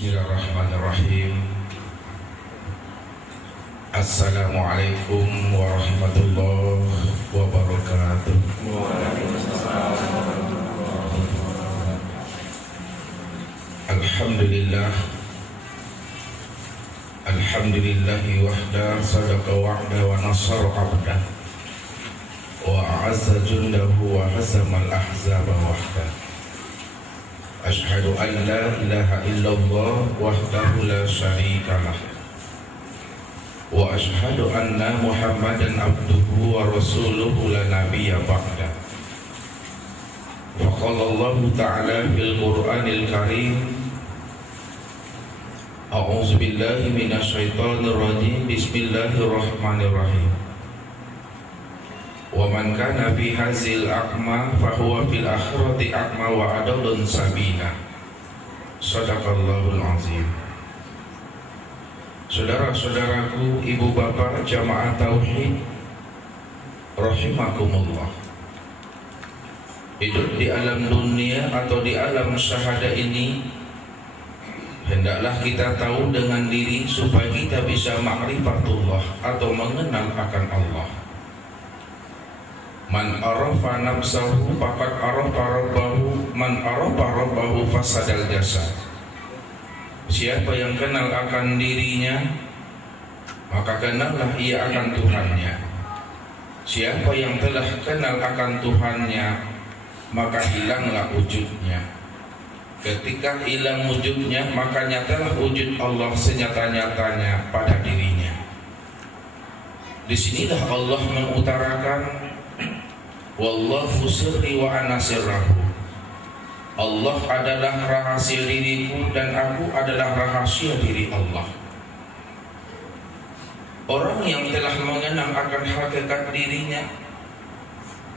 Bismillahirrahmanirrahim. Assalamualaikum warahmatullahi wabarakatuh. Alhamdulillah. Alhamdulillahi wahda sadaqa wa'da wa nasara abda wa a'azza jundahu wa hazamal ahzaba wahda. Ashhadu an la ilaha illallah wahdahu la syarika lah wa ashhadu anna Muhammadan abduhu wa rasuluhu la nabiyya ba'da. Wa qala Allah ta'ala fil Qur'anil Karim, a'udzu billahi minasyaitonir rajim, bismillahirrahmanirrahim. Wa man kana fi hazil a'ma fa huwa fil akhirati a'ma wa adallun sabila. Shadaqallahul azim. Saudara-saudaraku, ibu bapak jamaah tauhid rahimakumullah. Hidup di alam dunia atau di alam syahada ini, hendaklah kita tahu dengan diri supaya kita bisa ma'rifatullah atau mengenal akan Allah. Man arafa nafsahu faqad arafa rabbahu, man arafa rabbahu fasadal jasad. Siapa yang kenal akan dirinya, maka kenallah ia akan Tuhannya. Siapa yang telah kenal akan Tuhannya, maka hilanglah wujudnya. Ketika hilang wujudnya, maka nyatalah wujud Allah senyata-nyatanya pada dirinya. Disinilah Allah mengutarakan, wallahu sirri wa ana sirrahu. Allah adalah rahasia diriku dan aku adalah rahasia diri Allah. Orang yang telah mengenal akan hakikat dirinya,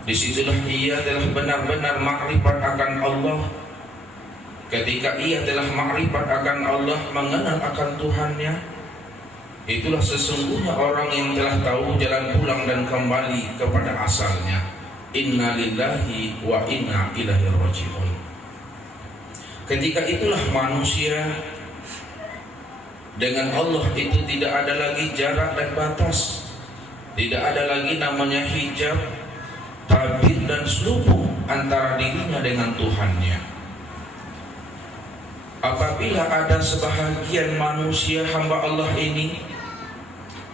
disitulah ia telah benar-benar makrifat akan Allah. Ketika ia telah makrifat akan Allah, mengenal akan Tuhannya, itulah sesungguhnya orang yang telah tahu jalan pulang dan kembali kepada asalnya. Inna lillahi wa inna ilaihi raji'un. Ketika itulah manusia dengan Allah itu tidak ada lagi jarak dan batas, tidak ada lagi namanya hijab, tabir dan selubung antara dirinya dengan Tuhannya. Apabila ada sebahagian manusia hamba Allah ini,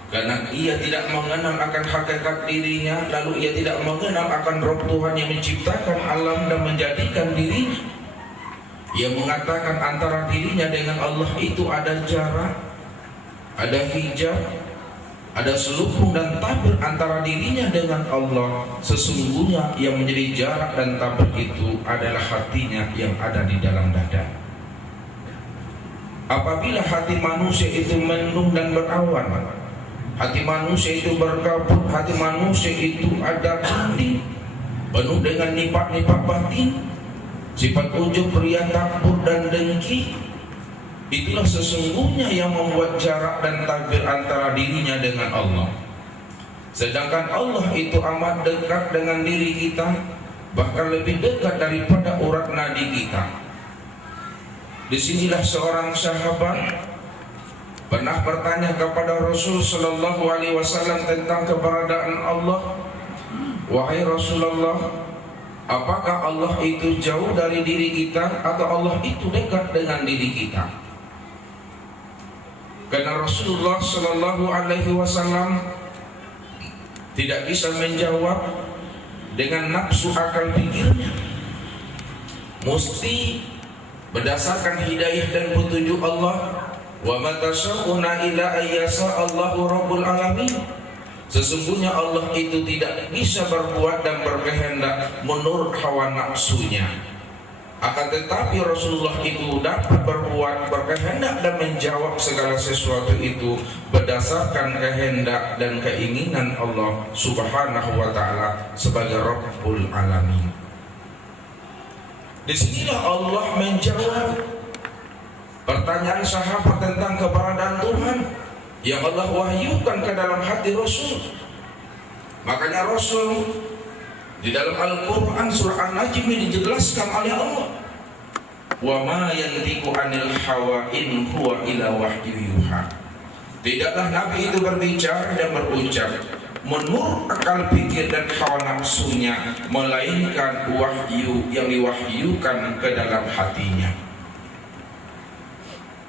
karena ia tidak mengenal akan hakikat dirinya, lalu ia tidak mengenal akan Rabb Tuhan yang menciptakan alam dan menjadikan dirinya, ia mengatakan antara dirinya dengan Allah itu ada jarak, ada hijab, ada selubung dan tabir antara dirinya dengan Allah. Sesungguhnya yang menjadi jarak dan tabir itu adalah hatinya yang ada di dalam dada. Apabila hati manusia itu mendung dan berawan, hati manusia itu berkabut, hati manusia itu ada andi, penuh dengan nifak-nifak batin, sifat ujub, riya, takbur dan dengki, itulah sesungguhnya yang membuat jarak dan tabir antara dirinya dengan Allah. Sedangkan Allah itu amat dekat dengan diri kita, bahkan lebih dekat daripada urat nadi kita. Disinilah seorang sahabat pernah bertanya kepada Rasul Sallallahu Alaihi Wasallam tentang keberadaan Allah. Wahai Rasulullah, apakah Allah itu jauh dari diri kita atau Allah itu dekat dengan diri kita? Karena Rasulullah Sallallahu Alaihi Wasallam tidak bisa menjawab dengan nafsu akal pikirnya, mesti berdasarkan hidayah dan petunjuk Allah. Wa ma tasyauna illa ayyasha Allahu rabbul alamin. Sesungguhnya Allah itu tidak bisa berbuat dan berkehendak menurut hawa nafsunya. Akan tetapi Rasulullah itu dapat berbuat, berkehendak dan menjawab segala sesuatu itu berdasarkan kehendak dan keinginan Allah Subhanahu wa ta'ala sebagai Rabbul Alamin. Disinilah Allah menjawab pertanyaan sahabat tentang keberadaan Tuhan yang Allah wahyukan ke dalam hati Rasul. Makanya Rasul di dalam Al-Quran surah An-Najm ini dijelaskan oleh Allah Wa ma yantiqu 'anil hawa in huwa illa wahyu yuha. Tidaklah Nabi itu berbicara dan berucap menurut akal pikir dan hawa nafsunya, melainkan wahyu yang diwahyukan ke dalam hatinya.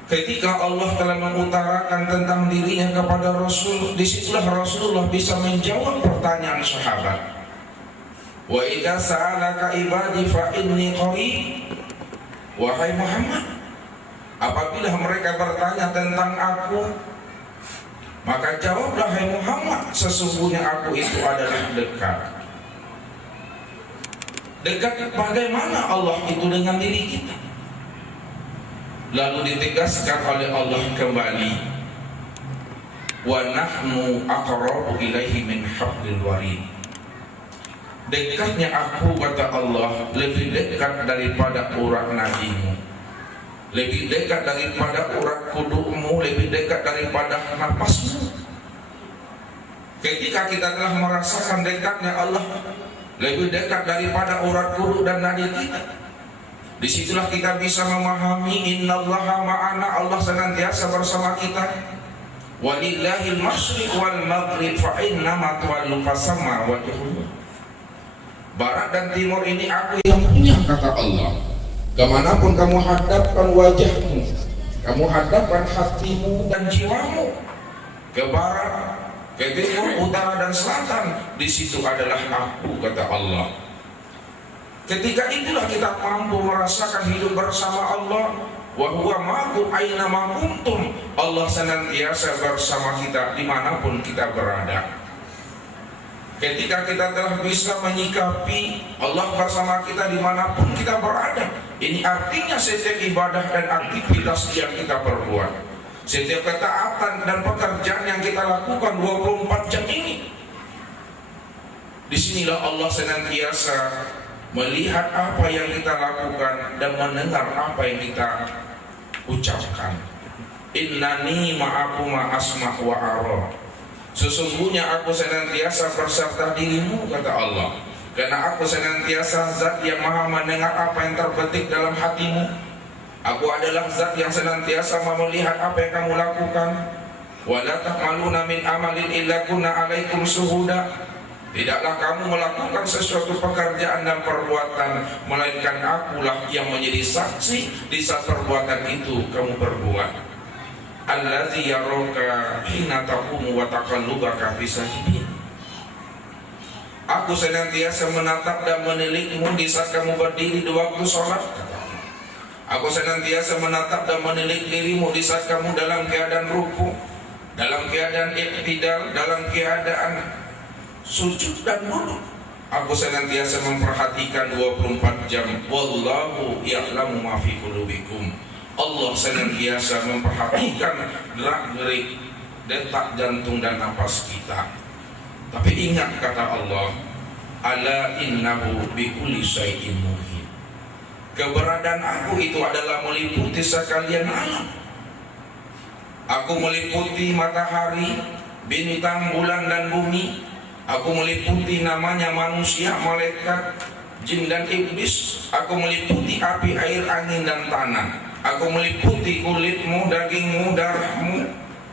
Ketika Allah telah mengutarakan tentang dirinya kepada Rasul, disitulah Rasulullah bisa menjawab pertanyaan sahabat. Wa idza sa'alaka ibadi fa inni qarib. Wahai Muhammad, apabila mereka bertanya tentang aku, maka jawablah hai Muhammad, sesungguhnya aku itu adalah dekat. Dekat bagaimana Allah itu dengan diri kita? Lalu ditegaskan oleh Allah kembali, wa nahnu aqrabu ilaihi min hablil warid. Dekatnya aku, kata Allah, lebih dekat daripada urat nadimu, lebih dekat daripada urat kudumu, lebih dekat daripada napasmu. Ketika kita telah merasakan dekatnya Allah, lebih dekat daripada urat kudu dan nadi kita, disitulah kita bisa memahami innallaha ma'ana, Allah senantiasa bersama kita. Walillahil masyriq wal maghrib fa innama tuwallu fasamma wajhuhu. Barat dan timur ini aku yang punya, kata Allah. Kemanapun kamu hadapkan wajahmu, kamu hadapkan hatimu dan jiwamu, ke barat, ke timur, utara dan selatan, di situ adalah aku, kata Allah. Ketika itulah kita mampu merasakan hidup bersama Allah. Wa huwa ma'akum aina ma kuntum. Allah senantiasa bersama kita dimanapun kita berada. Ketika kita telah bisa menyikapi Allah bersama kita dimanapun kita berada, ini artinya setiap ibadah dan aktivitas yang kita perbuat, setiap ketaatan dan pekerjaan yang kita lakukan 24 jam ini, disinilah Allah senantiasa melihat apa yang kita lakukan dan mendengar apa yang kita ucapkan. Innani ma'akuma asma' wa ara. Sesungguhnya aku senantiasa berserta dirimu, kata Allah, karena aku senantiasa zat yang maha mendengar apa yang terbetik dalam hatimu. Aku adalah zat yang senantiasa melihat apa yang kamu lakukan. Wa la ta'maluna min amalin illa kunna 'alaikum syuhuda. Tidaklah kamu melakukan sesuatu pekerjaan dan perbuatan, melainkan akulah yang menjadi saksi di saat perbuatan itu kamu berbuat. Allazi yaraka hina taqumu wa taqallubaka fi sajidin. Aku senantiasa menatap dan menilikmu di saat kamu berdiri di waktu sholat. Aku senantiasa menatap dan menilik dirimu di saat kamu dalam keadaan ruku, dalam keadaan iktidal, dalam keadaan sujud dan duduk. Aku senantiasa memperhatikan 24 jam. Wallahu ya'lamu ma fi qulubikum. Allah senantiasa memperhatikan gerak-gerik, detak jantung dan napas kita. Tapi ingat, kata Allah, ala innahu bikulli syai'in muhit. Keberadaan aku itu adalah meliputi sekalian alam. Aku meliputi matahari, bintang, bulan dan bumi. Aku meliputi namanya manusia, malaikat, jin dan iblis. Aku meliputi api, air, angin dan tanah. Aku meliputi kulitmu, dagingmu, darahmu,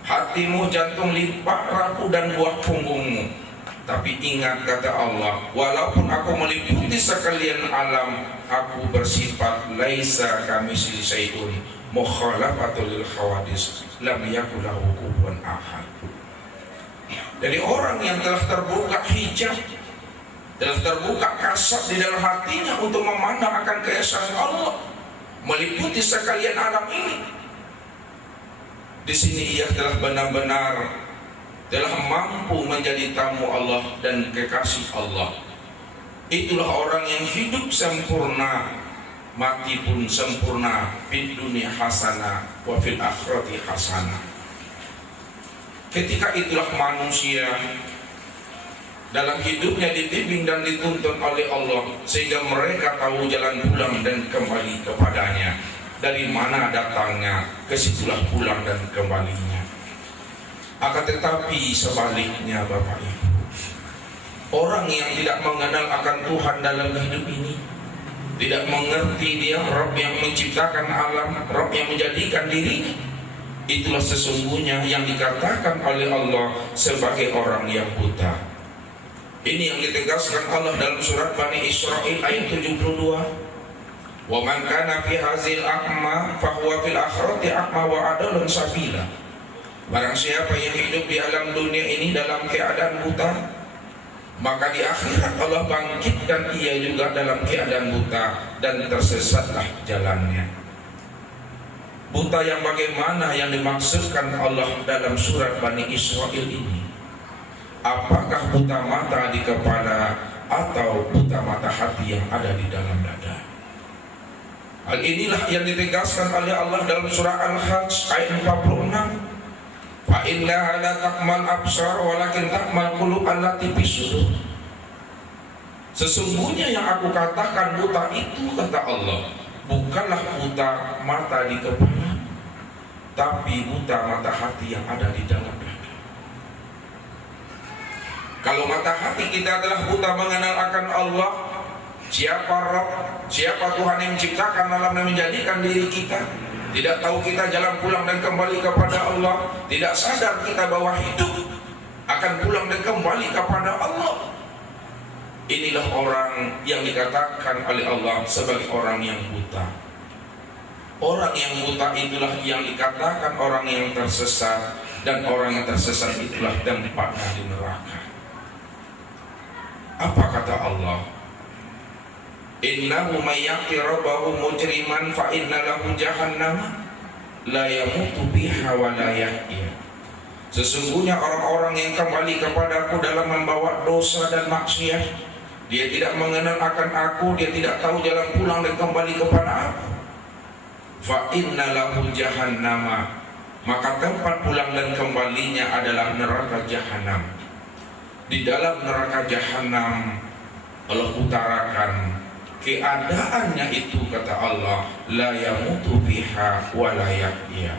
hatimu, jantung, limpa, raku dan buah punggungmu. Tapi ingat, kata Allah, walaupun aku meliputi sekalian alam, aku bersifat laisa kamitslihi syai'un mukhalafatul lil hawadis lam yakul lahu kufuwan ahad. Dari orang yang telah terbuka hijab, telah terbuka kasat di dalam hatinya untuk memandang akan keesaan Allah, meliputi sekalian alam ini. Di sini ia telah benar-benar telah mampu menjadi tamu Allah dan kekasih Allah. Itulah orang yang hidup sempurna, mati pun sempurna, fid dunya hasanah wa fil akhirati hasanah. Ketika itulah manusia dalam hidupnya dibimbing dan dituntun oleh Allah, sehingga mereka tahu jalan pulang dan kembali kepadanya. Dari mana datangnya, kesitulah pulang dan kembalinya. Akan tetapi sebaliknya, Bapak Ibu, orang yang tidak mengenal akan Tuhan dalam hidup ini, tidak mengerti dia Rabb yang menciptakan alam, Rabb yang menjadikan dirinya. Itulah sesungguhnya yang dikatakan oleh Allah sebagai orang yang buta. Ini yang ditegaskan Allah dalam surat Bani Israil ayat 72. Wa man kana fi hazil a'ma fa huwa fil akhirati a'ma wa adalun sabila. Barang siapa yang hidup di alam dunia ini dalam keadaan buta, maka di akhirat Allah bangkitkan ia juga dalam keadaan buta dan tersesatlah jalannya. Buta yang bagaimana yang dimaksudkan Allah dalam surat Bani Israil ini? Apakah buta mata di kepala atau buta mata hati yang ada di dalam dada? Hal inilah yang ditegaskan oleh Allah dalam surah Al-Hajj ayat 46. Fa innaha la ta'mal absar walakin ta'mal qulub allati fi sudur. Sesungguhnya yang aku katakan buta itu, kata Allah, bukanlah buta mata di kepala, tapi buta mata hati yang ada di dalam dada. Kalau mata hati kita adalah buta mengenal akan Allah, siapa Rabb, siapa Tuhan yang menciptakan alam dan menjadikan diri kita, tidak tahu kita jalan pulang dan kembali kepada Allah, tidak sadar kita bahwa hidup akan pulang dan kembali kepada Allah. Inilah orang yang dikatakan oleh Allah sebagai orang yang buta. Orang yang buta itulah yang dikatakan orang yang tersesat, dan orang yang tersesat itulah tempatnya di neraka. Apa kata Allah? Innahu may yaqi rabbahu mujriman fa inna lahu jahannam la yamutu biha wa la yahya. Sesungguhnya orang-orang yang kembali kepadaku dalam membawa dosa dan maksiat, dia tidak mengenal akan aku, dia tidak tahu jalan pulang dan kembali kepada aku. Fa inna lahu jahannam, maka tempat pulang dan kembalinya adalah neraka jahanam. Di dalam neraka jahanam Allah utarakan keadaannya itu, kata Allah, la yamutu biha wa la yahya.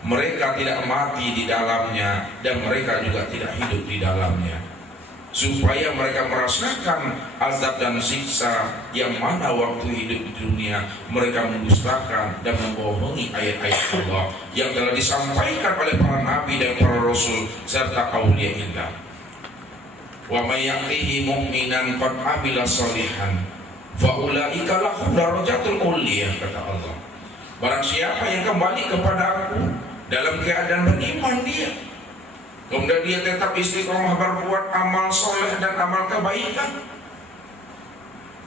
Mereka tidak mati di dalamnya dan mereka juga tidak hidup di dalamnya, supaya mereka merasakan azab dan siksa yang mana waktu hidup di dunia mereka mendustakan dan membohongi ayat-ayat Allah yang telah disampaikan oleh para nabi dan para rasul serta auliyaillah. Wa may ya'tihi mu'minan qad amila shalihan fa ulaika lahum darajatul uliyah, kata Allah. Barang siapa yang kembali kepada aku dalam keadaan beriman dia, kemudian dia tetap istiqomah berbuat amal soleh dan amal kebaikan,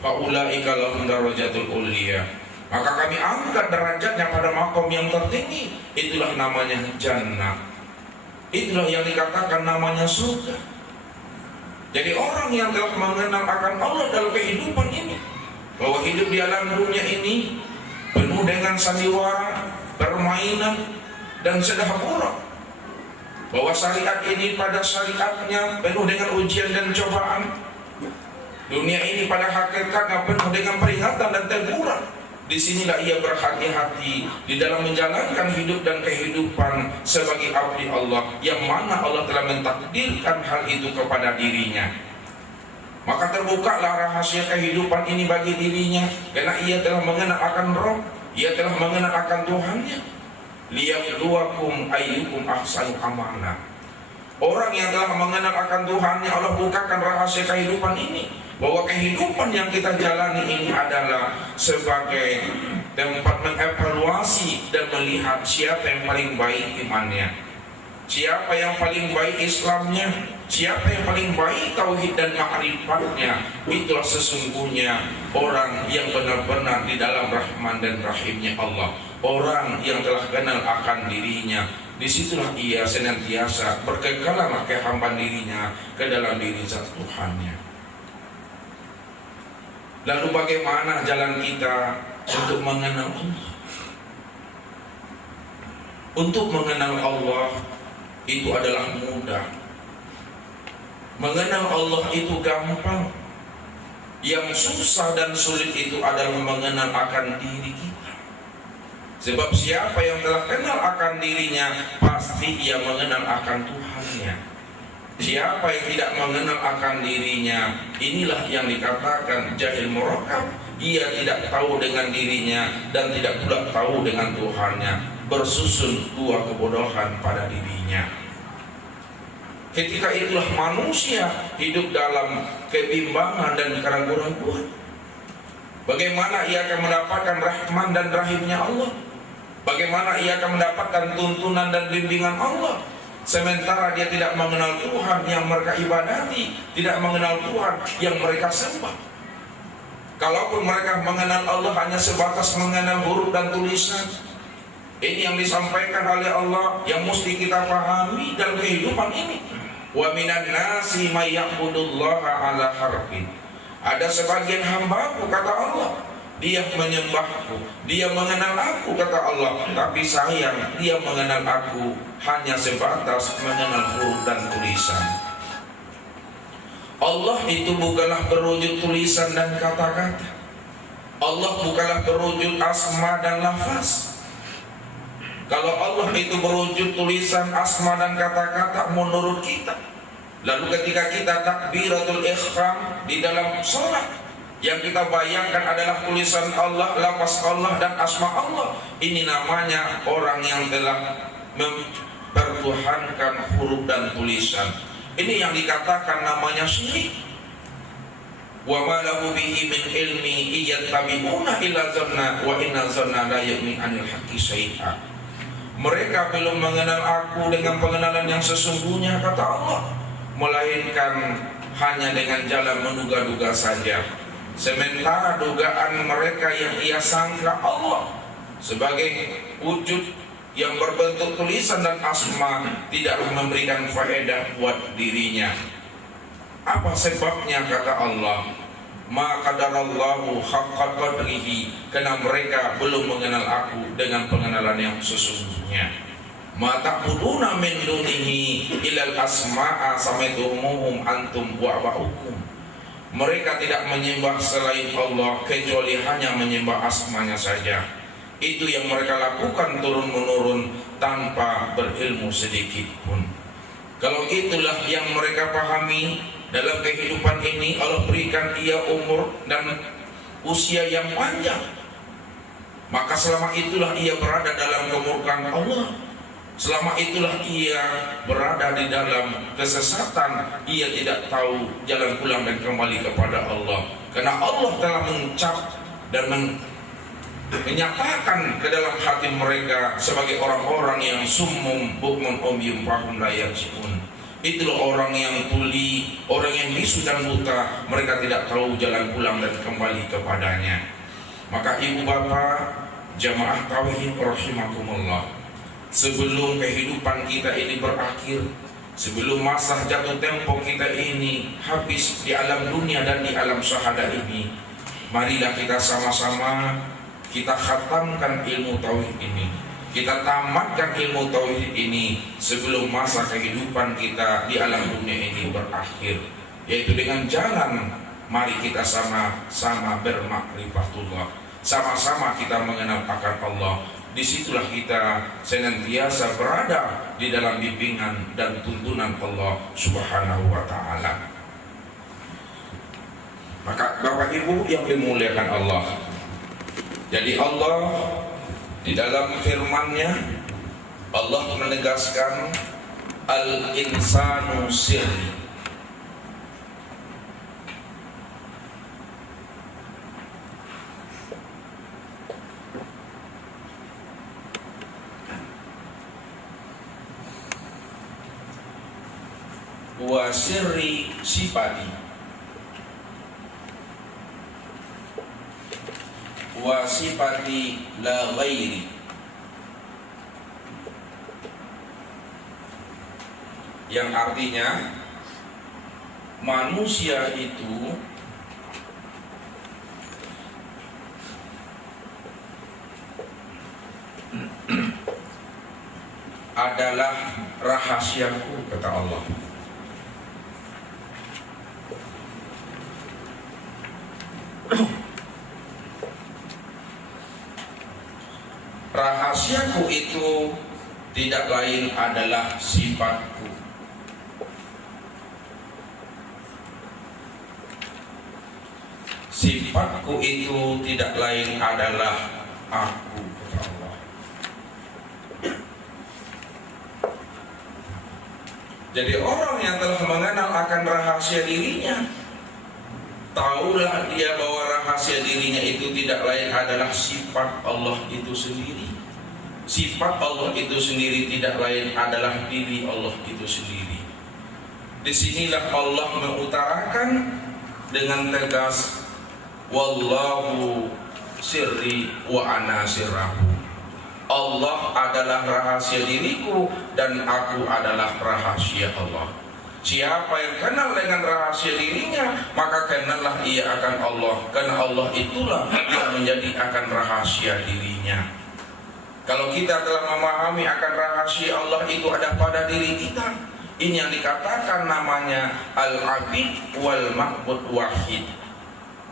fa ulaika lahum darajatul uliyah, maka kami angkat derajatnya pada makom yang tertinggi. Itulah namanya jannah, itulah yang dikatakan namanya surga. Jadi orang yang telah mengenal akan Allah dalam kehidupan ini, bahwa hidup di alam dunia ini penuh dengan sandiwara, permainan, dan sedahapura, bahwa syariat ini pada syariatnya penuh dengan ujian dan cobaan, dunia ini pada hakikatnya penuh dengan peringatan dan teguran. Disinilah ia berhati-hati di dalam menjalankan hidup dan kehidupan sebagai abdi Allah, yang mana Allah telah mentakdirkan hal itu kepada dirinya. Maka terbukalah rahasia kehidupan ini bagi dirinya, karena ia telah mengenal akan Rabb, ia telah mengenal akan Tuhannya. Liyabluwakum ayyukum ahsanu amala. Orang yang telah mengenal akan Tuhannya, Allah bukakan rahasia kehidupan ini, bahwa kehidupan yang kita jalani ini adalah sebagai tempat mengevaluasi dan melihat siapa yang paling baik imannya, siapa yang paling baik Islamnya, siapa yang paling baik tauhid dan ma'rifatnya. Itulah sesungguhnya orang yang benar-benar di dalam rahman dan rahimnya Allah, orang yang telah kenal akan dirinya. Disitulah ia senantiasa berkekalan kehambaan dirinya ke dalam diri zat Tuhannya. Lalu bagaimana jalan kita untuk mengenal Allah? Untuk mengenal Allah itu adalah mudah. Mengenal Allah itu gampang. Yang susah dan sulit itu adalah mengenal akan diri kita. Sebab siapa yang telah kenal akan dirinya, pasti ia mengenal akan Tuhannya. Siapa yang tidak mengenal akan dirinya, inilah yang dikatakan jahil murakab, ia tidak tahu dengan dirinya dan tidak pula tahu dengan Tuhannya, bersusun dua kebodohan pada dirinya. Ketika itulah manusia hidup dalam kebimbangan dan keraguan-raguan. Bagaimana ia akan mendapatkan rahman dan rahimnya Allah? Bagaimana ia akan mendapatkan tuntunan dan bimbingan Allah? Sementara dia tidak mengenal Tuhan yang mereka ibadati, tidak mengenal Tuhan yang mereka sembah. Kalaupun mereka mengenal Allah hanya sebatas mengenal huruf dan tulisan, ini yang disampaikan oleh Allah yang mesti kita pahami dalam kehidupan ini. Wa minan nasi may ya'budullaha ala harfin. Ada sebagian hambaku, kata Allah, dia menyembahku, dia mengenal aku, kata Allah, tapi sayang dia mengenal aku hanya sebatas mengenal huruf dan tulisan. Allah itu bukanlah berwujud tulisan dan kata-kata. Allah bukanlah berwujud asma dan lafaz. Kalau Allah itu berwujud tulisan, asma dan kata-kata menurut kita, lalu ketika kita takbiratul ihram di dalam sholat, yang kita bayangkan adalah tulisan Allah, lafaz Allah dan asma Allah, ini namanya orang yang telah mempertuhankan huruf dan tulisan. Ini yang dikatakan namanya syirik. Wa ma lahu bihi min ilmi iyattabi'una illa zanna wa inna zanna la yughni 'anil haqqi syai'a. Mereka belum mengenal aku dengan pengenalan yang sesungguhnya, kata Allah, melainkan hanya dengan jalan menduga-duga saja. Sementara dugaan mereka yang ia sangka Allah sebagai wujud yang berbentuk tulisan dan asma tidaklah memberikan faedah buat dirinya. Apa sebabnya, kata Allah? Ma qadarallahu haqqa qadrihi, karena mereka belum mengenal aku dengan pengenalan yang sesungguhnya. Ma ta'buduna min dunihi ilal asma'a samaitumuhum antum wa aba'ukum. Mereka tidak menyembah selain Allah kecuali hanya menyembah asmanya saja. Itu yang mereka lakukan turun-menurun tanpa berilmu sedikit pun. Kalau itulah yang mereka pahami dalam kehidupan ini, Allah berikan ia umur dan usia yang panjang, maka selama itulah ia berada dalam kemurkaan Allah. Selama itulah ia berada di dalam kesesatan, ia tidak tahu jalan pulang dan kembali kepada Allah. Karena Allah telah mencap dan menyatakan ke dalam hati mereka sebagai orang-orang yang summum bukmun umyum fahum la yarji'un. Itulah orang yang tuli, orang yang bisu dan buta, mereka tidak tahu jalan pulang dan kembali kepadanya. Maka ibu bapak jamaah tauhid rahimakumullah, sebelum kehidupan kita ini berakhir, sebelum masa jatuh tempo kita ini habis di alam dunia dan di alam syahada ini, marilah kita sama-sama kita khatamkan ilmu tauhid ini, kita tamatkan ilmu tauhid ini sebelum masa kehidupan kita di alam dunia ini berakhir, yaitu dengan jalan mari kita sama-sama bermakrifatullah, sama-sama kita mengenal akan Allah. Disitulah kita senantiasa berada di dalam bimbingan dan tuntunan Allah Subhanahu wa ta'ala. Maka Bapak Ibu yang dimuliakan Allah, jadi Allah di dalam firman-Nya, Allah menegaskan al-insanu sirri. Wa sirri sifati, wa sifati la ghairi. Yang artinya manusia itu adalah rahasiaku, kata Allah. Rahasiaku itu tidak lain adalah sifatku. sifatku itu tidak lain adalah aku, kata Allah. Jadi orang yang telah mengenal akan rahasia dirinya, tahulah dia bahwa rahasia dirinya itu tidak lain adalah sifat Allah itu sendiri. Sifat Allah itu sendiri tidak lain adalah diri Allah itu sendiri. Disinilah Allah mengutarakan dengan tegas, wallahu sirri wa ana sirrahu. Allah adalah rahasia diriku dan aku adalah rahasia Allah. Siapa yang kenal dengan rahasia dirinya, maka kenallah ia akan Allah, karena Allah itulah yang menjadi akan rahasia dirinya. Kalau kita telah memahami akan rahasia Allah itu ada pada diri kita, ini yang dikatakan namanya al-abid wal ma'bud wahid.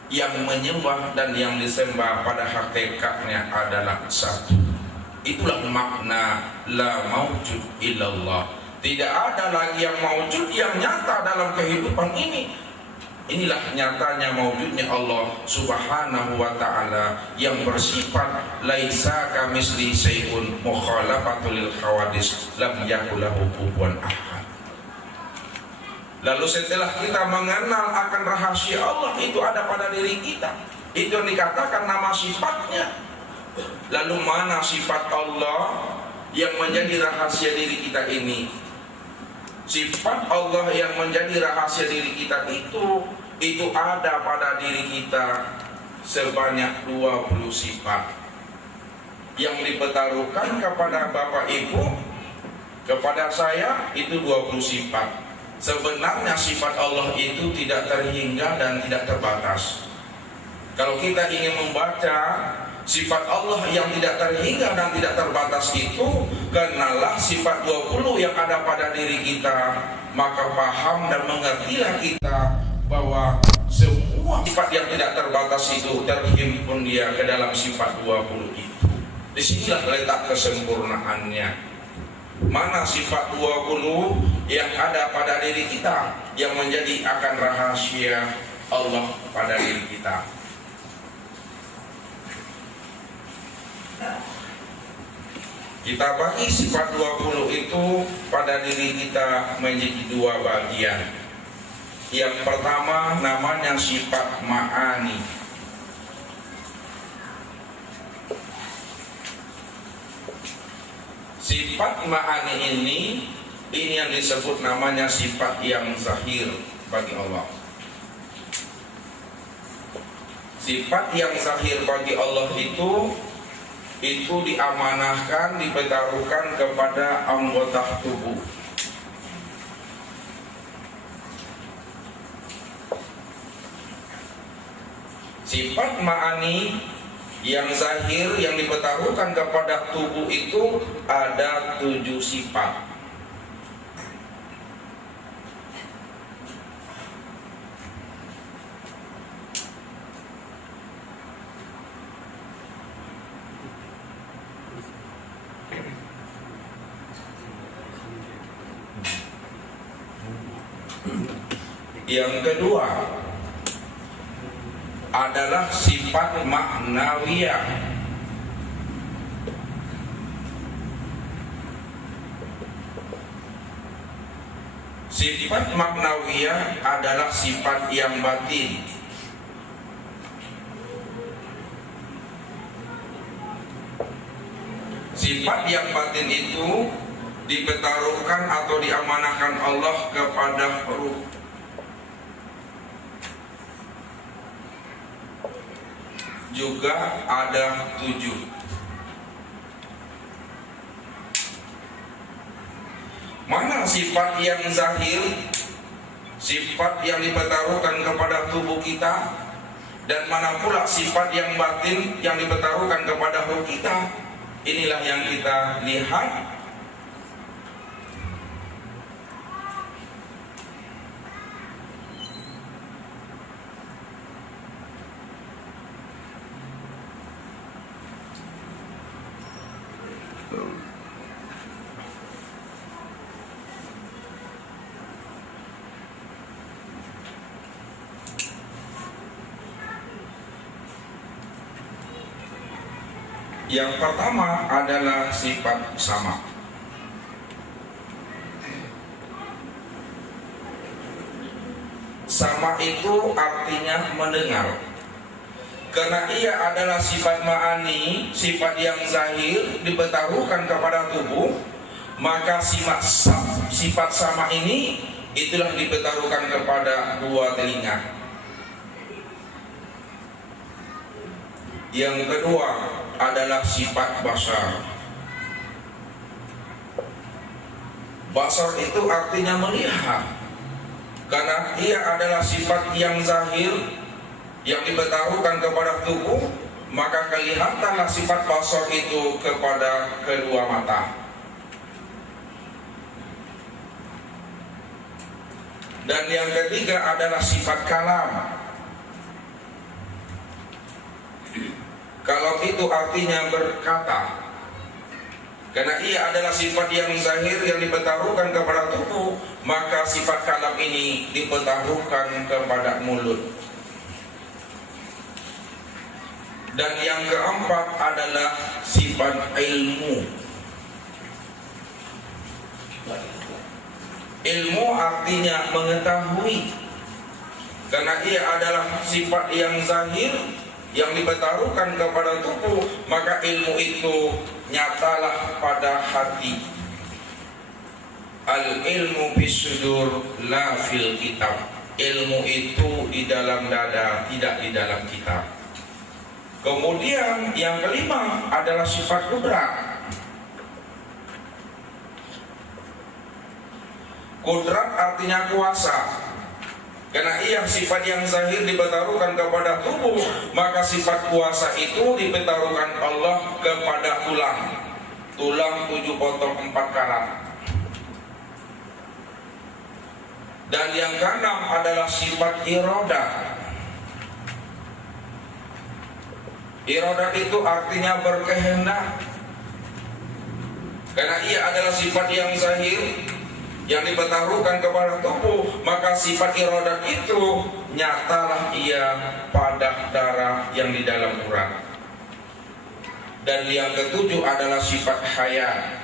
Yang menyembah dan yang disembah pada hakikatnya adalah satu. Itulah makna la maujud illallah. Tidak ada lagi yang maujud yang nyata dalam kehidupan ini. Inilah nyatanya maujudnya Allah subhanahu wa ta'ala yang bersifat laisa kamisli syai'un mukhalafatul lil hawadis lam yakul lahu kufuwan ahad. Lalu setelah kita mengenal akan rahasia Allah itu ada pada diri kita, itu yang dikatakan nama sifatnya. Lalu mana sifat Allah yang menjadi rahasia diri kita ini? Sifat Allah yang menjadi rahasia diri kita itu ada pada diri kita sebanyak 20 sifat yang dipertaruhkan kepada Bapak Ibu, kepada saya itu 20 sifat. Sebenarnya sifat Allah itu tidak terhingga dan tidak terbatas. Kalau kita ingin membaca sifat Allah yang tidak terhingga dan tidak terbatas itu, kenalah sifat 20 yang ada pada diri kita, maka paham dan mengertilah kita bahwa semua sifat yang tidak terbatas itu terhimpun dia ke dalam sifat 20 itu. Disinilah letak kesempurnaannya. Mana sifat 20 yang ada pada diri kita yang menjadi akan rahasia Allah pada diri kita. Kita bagi sifat 20 itu pada diri kita menjadi 2 bagian. Yang pertama namanya sifat ma'ani. Sifat ma'ani ini yang disebut namanya sifat yang zahir bagi Allah. Sifat yang zahir bagi Allah itu diamanahkan, dipertaruhkan kepada anggota tubuh. Sifat ma'ani yang zahir yang dipertaruhkan kepada tubuh itu ada 7 sifat. Yang kedua adalah sifat maknawiyah. Sifat maknawiyah adalah sifat yang batin. Sifat yang batin itu dipertaruhkan atau diamanahkan Allah kepada ruh. Juga ada 7. Mana sifat yang zahir, sifat yang dipertaruhkan kepada tubuh kita, dan mana pula sifat yang batin yang dipertaruhkan kepada ruh kita. Inilah yang kita lihat. Yang pertama adalah sifat sama. Sama itu artinya mendengar. Karena ia adalah sifat ma'ani, sifat yang zahir dibertaruhkan kepada tubuh, maka sifat sama ini itulah dibertaruhkan kepada dua telinga. Yang kedua adalah sifat basar. Basar itu artinya melihat. Karena ia adalah sifat yang zahir yang dibertaruhkan kepada tubuh, maka kelihatanlah sifat basar itu kepada kedua mata. Dan yang ketiga adalah sifat kalam. Kalau itu artinya berkata. Karena ia adalah sifat yang zahir yang dibertaruhkan kepada tubuh, maka sifat kalam ini dibertaruhkan kepada mulut. Dan yang keempat adalah sifat ilmu. Ilmu artinya mengetahui. Karena ia adalah sifat yang zahir yang dibertaruhkan kepada tubuh, maka ilmu itu nyatalah pada hati. Al-ilmu bisudur la fil kitab. Ilmu itu di dalam dada, tidak di dalam kitab. Kemudian yang kelima adalah sifat kudrat. Kudrat artinya kuasa. Karena ia sifat yang zahir dibertaruhkan kepada tubuh, maka sifat kuasa itu dibertaruhkan Allah kepada tulang. Tulang 7 potong 4 karat. Dan yang keenam adalah sifat iradah. Iradah itu artinya berkehendak. Karena ia adalah sifat yang zahir yang dibertaruhkan kepada tubuh, maka sifat iradah itu nyatalah ia pada darah yang di dalam urat. Dan yang ketujuh adalah sifat hayat.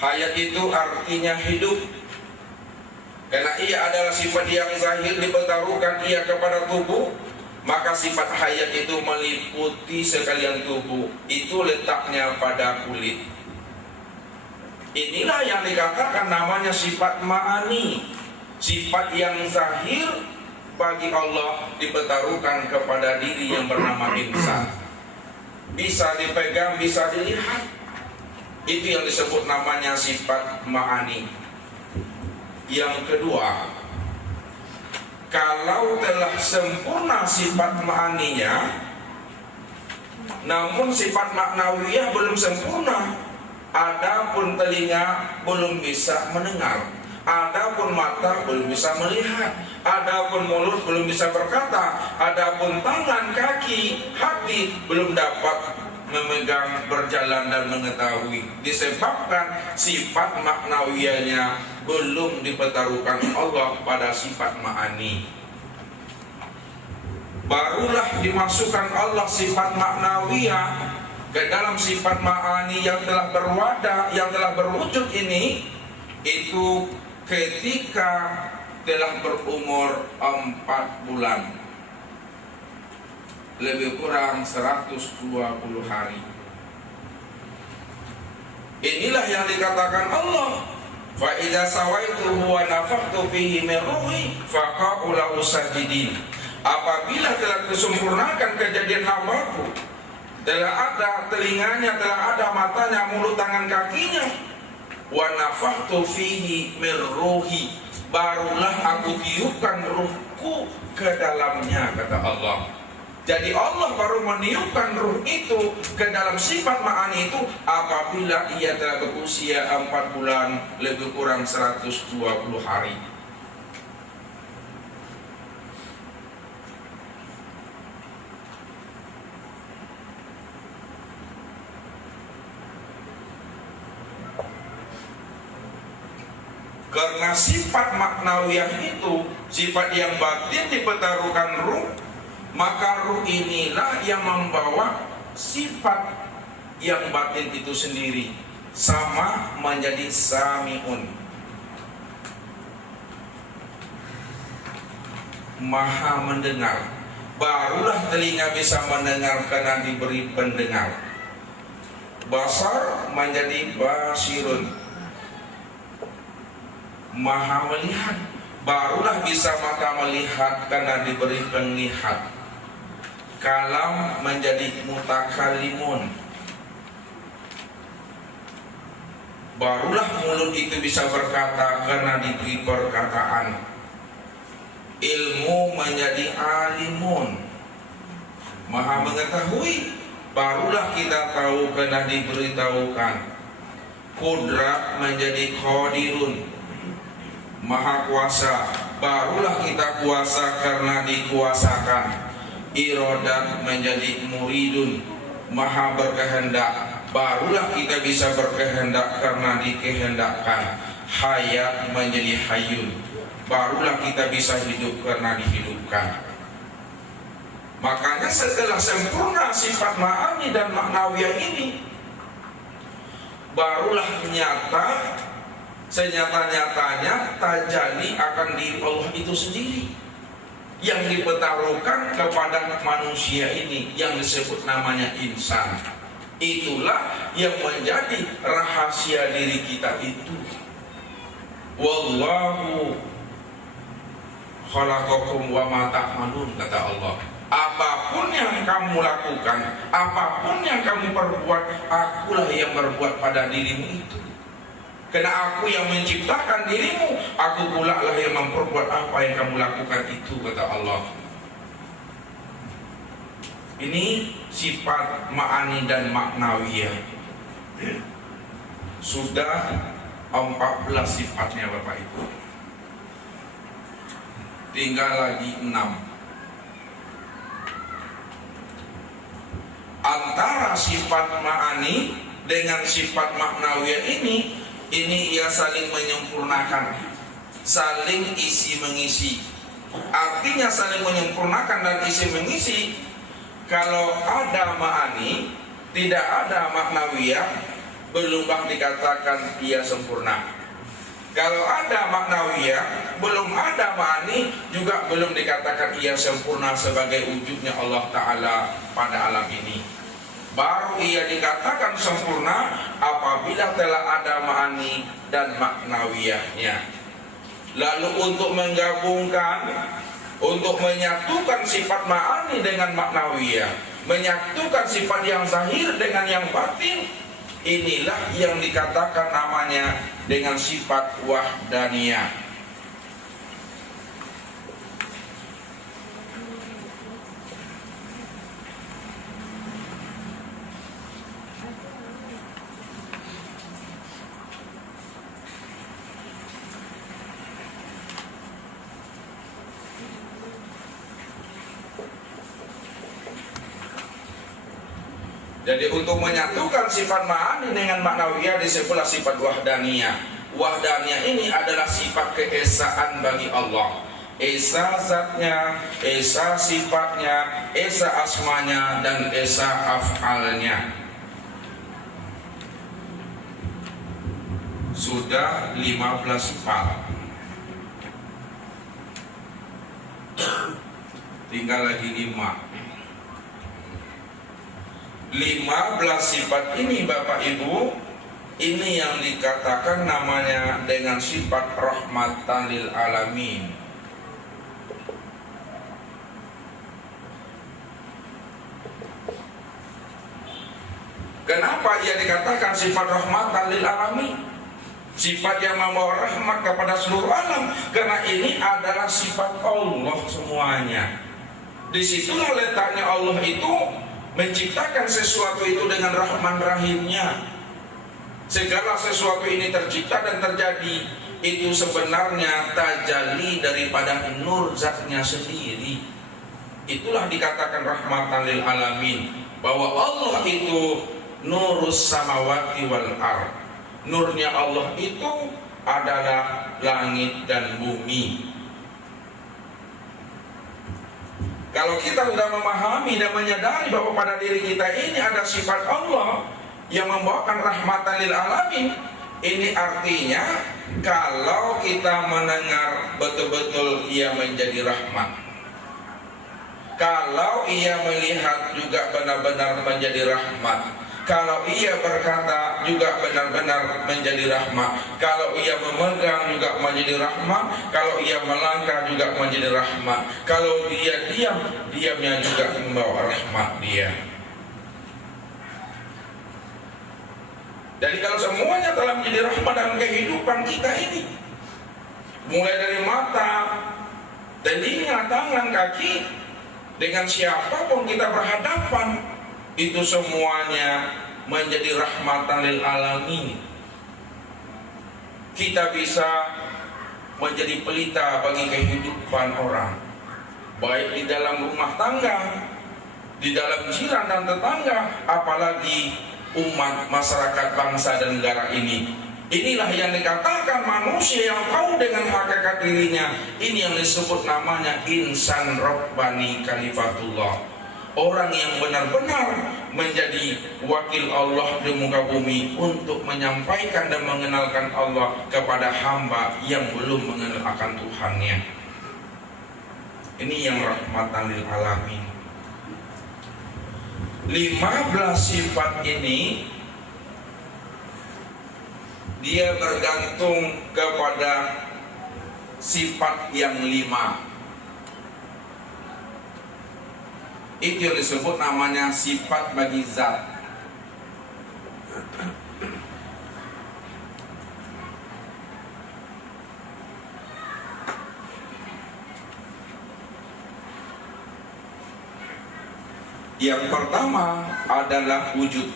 Hayat itu artinya hidup. Karena ia adalah sifat yang zahir dibertaruhkan ia kepada tubuh, maka sifat hayat itu meliputi sekalian tubuh. Itu letaknya pada kulit. Inilah yang dikatakan namanya sifat ma'ani. Sifat yang zahir bagi Allah dibertaruhkan kepada diri yang bernama insan. Bisa dipegang, bisa dilihat. Itu yang disebut namanya sifat ma'ani. Yang kedua, kalau telah sempurna sifat ma'aninya, namun sifat maknawiyah belum sempurna. Adapun telinga belum bisa mendengar, adapun mata belum bisa melihat, adapun mulut belum bisa berkata, adapun tangan, kaki, hati belum dapat memegang, berjalan dan mengetahui, disebabkan sifat maknawiyahnya belum dipertaruhkan Allah pada sifat ma'ani. Barulah dimasukkan Allah sifat maknawiyah ke dalam sifat ma'ani yang telah berwadah, yang telah berwujud ini, itu ketika telah berumur 4 bulan, lebih kurang 120 hari. Inilah yang dikatakan Allah, fa idza sawaituhu wa nafakhtu fihi min ruhi faqa'u lahu sajidin. Apabila telah disempurnakan kejadian hambaku, telah ada telinganya, telah ada matanya, mulut, tangan, kakinya, wa nafakhtu fihi min ruhi, barulah aku tiupkan ruhku ke dalamnya, kata Allah. Jadi Allah baru meniupkan ruh itu ke dalam sifat ma'ani itu apabila ia telah berusia 4 bulan, lebih kurang 120 hari. Karena sifat maknawiyah itu, sifat yang batin dipertaruhkan ruh, maka ruh inilah yang membawa sifat yang batin itu sendiri sama menjadi samiun, maha mendengar. Barulah telinga bisa mendengar karena diberi pendengar. Basar menjadi basirun, maha melihat. Barulah bisa mata melihat karena diberi penglihat. Kalam menjadi mutakalimun. Barulah mulut itu bisa berkata karena diberi perkataan. Ilmu menjadi alimun, maha mengetahui. Barulah kita tahu karena diberitahukan. Kudrat menjadi qadirun, maha kuasa. Barulah kita kuasa karena dikuasakan. Iradat menjadi muridun, maha berkehendak. Barulah kita bisa berkehendak karena dikehendakkan. Hayat menjadi hayyun. Barulah kita bisa hidup karena dihidupkan. Makanya setelah sempurna sifat ma'ani dan maknawiyah ini, barulah nyata, senyata-nyatanya tajalli akan diri Allah itu sendiri yang dipertaruhkan kepada manusia ini yang disebut namanya insan. Itulah yang menjadi rahasia diri kita itu. Wallahu khalaqakum wa ma ta'malun, kata Allah. Apapun yang kamu lakukan, apapun yang kamu perbuat, akulah yang berbuat pada dirimu itu. Karena aku yang menciptakan dirimu, aku pula lah yang memperbuat apa yang kamu lakukan itu, kata Allah. Ini sifat ma'ani dan maknawiyah. Sudah 14 sifatnya Bapak Ibu. Tinggal lagi 6. Antara sifat ma'ani dengan sifat maknawiyah ini ia saling menyempurnakan, saling isi mengisi. Artinya saling menyempurnakan dan isi mengisi. Kalau ada ma'ani, tidak ada maknawiyah, belumlah dikatakan ia sempurna. Kalau ada maknawiyah, belum ada ma'ani, juga belum dikatakan ia sempurna sebagai wujudnya Allah Ta'ala pada alam ini. Baru ia dikatakan sempurna apabila telah ada ma'ani dan maknawiyahnya. Lalu untuk menggabungkan, untuk menyatukan sifat ma'ani dengan maknawiyah, menyatukan sifat yang zahir dengan yang batin, inilah yang dikatakan namanya dengan sifat wahdaniyah. Jadi untuk menyatukan sifat ma'ani dengan maknawiyah disebutlah sifat wahdaniyah. Wahdaniyah ini adalah sifat keesaan bagi Allah. Esa zatnya, esa sifatnya, esa asmanya, dan esa af'alnya. Sudah 15 sifat. Tinggal lagi 5. 15 sifat ini Bapak Ibu, ini yang dikatakan namanya dengan sifat rahmatan lil alamin. Kenapa ia dikatakan sifat rahmatan lil alamin? Sifat yang membawa rahmat kepada seluruh alam, karena ini adalah sifat Allah semuanya. Disitulah letaknya Allah itu menciptakan sesuatu itu dengan rahman rahimnya. Segala sesuatu ini tercipta dan terjadi, itu sebenarnya tajalli daripada nur zatnya sendiri. Itulah dikatakan rahmatan lil alamin, bahwa Allah itu nurus samawati wal ard. Nurnya Allah itu adalah langit dan bumi. Kalau kita sudah memahami dan menyadari bahwa pada diri kita ini ada sifat Allah yang membawakan rahmatan lil alamin, ini artinya kalau kita mendengar betul-betul ia menjadi rahmat. Kalau ia melihat juga benar-benar menjadi rahmat. Kalau ia berkata juga benar-benar menjadi rahmat. Kalau ia memegang juga menjadi rahmat. Kalau ia melangkah juga menjadi rahmat. Kalau dia diam, diamnya juga membawa rahmat dia. Jadi kalau semuanya telah menjadi rahmat dalam kehidupan kita ini, mulai dari mata, telinga, tangan, kaki, dengan siapapun kita berhadapan, itu semuanya menjadi rahmatan lil alamin. Kita bisa menjadi pelita bagi kehidupan orang, baik di dalam rumah tangga, di dalam jiran dan tetangga, apalagi umat, masyarakat, bangsa dan negara ini. Inilah yang dikatakan manusia yang tahu dengan hakikat dirinya. Ini yang disebut namanya insan rabbani kalifatullah. Orang yang benar-benar menjadi wakil Allah di muka bumi untuk menyampaikan dan mengenalkan Allah kepada hamba yang belum mengenal akan Tuhannya. Ini yang rahmatan lil alamin. 15 sifat ini dia bergantung kepada sifat yang 5. Itu yang disebut namanya sifat bagi zat. Yang pertama adalah wujud.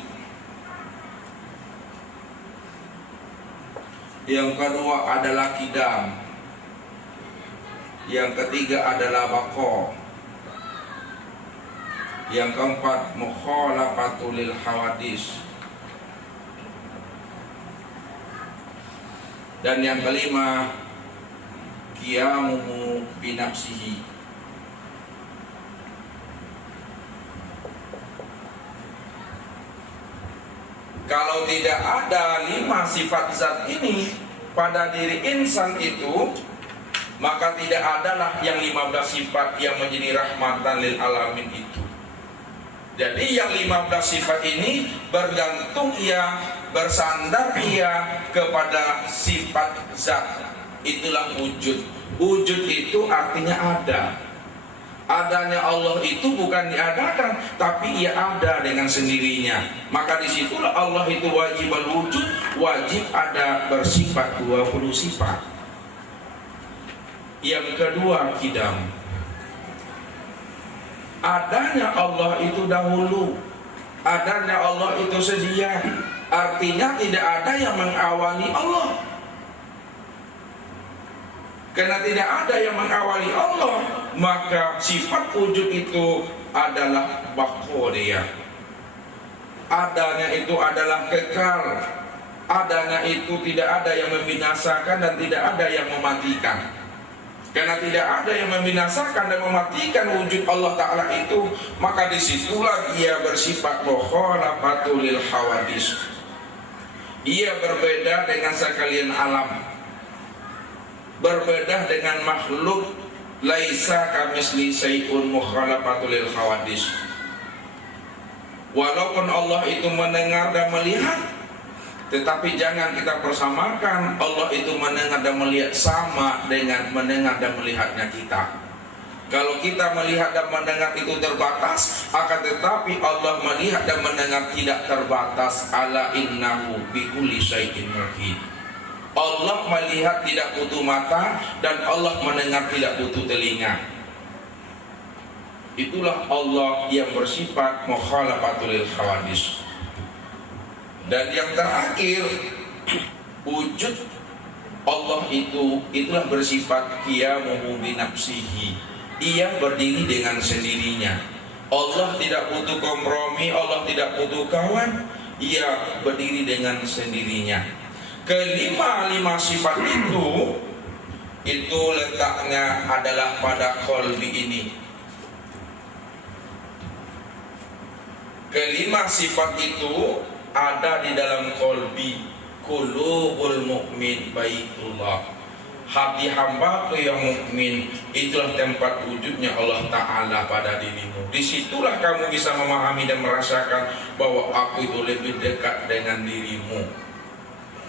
Yang kedua adalah qidam. Yang ketiga adalah baqa. Yang keempat mukhalafatul lil hawadis. Dan yang kelima qiyamuhu binafsihi. Kalau tidak ada 5 sifat zat ini pada diri insan itu, maka tidak adalah yang 15 sifat yang menjadi rahmatan lil alamin itu. Jadi yang 15 sifat ini bergantung ia, bersandar ia kepada sifat zat. Itulah wujud. Wujud itu artinya ada. Adanya Allah itu bukan diadakan, tapi ia ada dengan sendirinya. Maka disitulah Allah itu wajib al-wujud, wajib ada bersifat 20 sifat. Yang kedua qidam. Adanya Allah itu dahulu, adanya Allah itu sedia. Artinya tidak ada yang mengawali Allah. Karena tidak ada yang mengawali Allah, maka sifat wujud itu adalah baqa dia. Adanya itu adalah kekal. Adanya itu tidak ada yang membinasakan dan tidak ada yang mematikan. Karena tidak ada yang membinasakan dan mematikan wujud Allah Ta'ala itu, maka disitulah ia bersifat mukhalafatul lil hawadis. Ia berbeda dengan sekalian alam, berbeda dengan makhluk. Laisa kamisli syai'un mukhalafatul lil hawadis. Walaupun Allah itu mendengar dan melihat, tetapi jangan kita persamakan Allah itu mendengar dan melihat sama dengan mendengar dan melihatnya kita. Kalau kita melihat dan mendengar itu terbatas, akan tetapi Allah melihat dan mendengar tidak terbatas. Ala innahu bikulli syai'in muhit. Allah melihat tidak butuh mata, dan Allah mendengar tidak butuh telinga. Itulah Allah yang bersifat mukhalafatul lil hawadis. Dan yang terakhir, wujud Allah itu itulah bersifat qiyamuhu binafsihi. Ia berdiri dengan sendirinya. Allah tidak butuh kompromi, Allah tidak butuh kawan. Ia berdiri dengan sendirinya. Kelima sifat itu letaknya adalah pada qalbi ini. Kelima sifat itu ada di dalam kolbi. Qulubul mu'min baitullah. Hati hamba yang mukmin itulah tempat wujudnya Allah Ta'ala pada dirimu. Disitulah kamu bisa memahami dan merasakan bahwa aku itu lebih dekat dengan dirimu.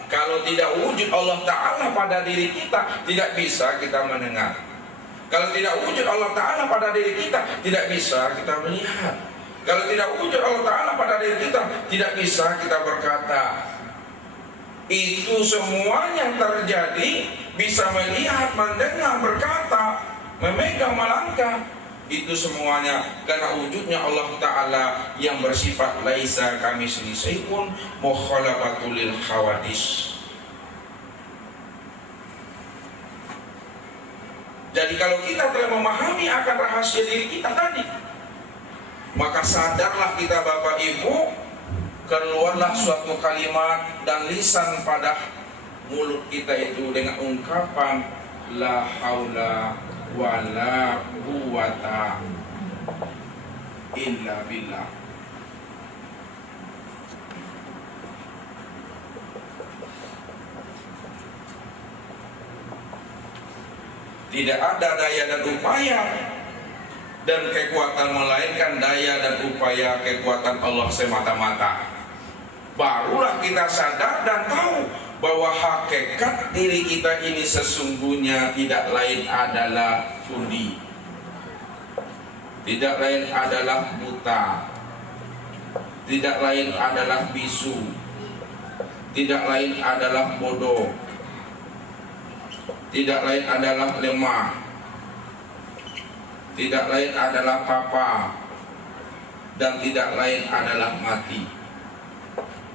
Kalau tidak wujud Allah Ta'ala pada diri kita, tidak bisa kita mendengar. Kalau tidak wujud Allah Ta'ala pada diri kita, tidak bisa kita melihat. Kalau tidak wujud Allah Ta'ala pada diri kita, tidak bisa kita berkata. Itu semuanya terjadi, bisa melihat, mendengar, berkata, memegang, melangkah. Itu semuanya karena wujudnya Allah Ta'ala yang bersifat laisa kamitslihi syai'un mukhalafatul lil hawadis. Jadi kalau kita telah memahami akan rahasia diri kita tadi, maka sadarlah kita Bapak Ibu, keluarlah suatu kalimat dan lisan pada mulut kita itu dengan ungkapan la haula wala quwata illa billah. Tidak ada daya dan upaya dan kekuatan melainkan daya dan upaya kekuatan Allah semata-mata. Barulah kita sadar dan tahu bahwa hakikat diri kita ini sesungguhnya tidak lain adalah tuli, tidak lain adalah buta, tidak lain adalah bisu, tidak lain adalah bodoh, tidak lain adalah lemah, tidak lain adalah papa, dan tidak lain adalah mati.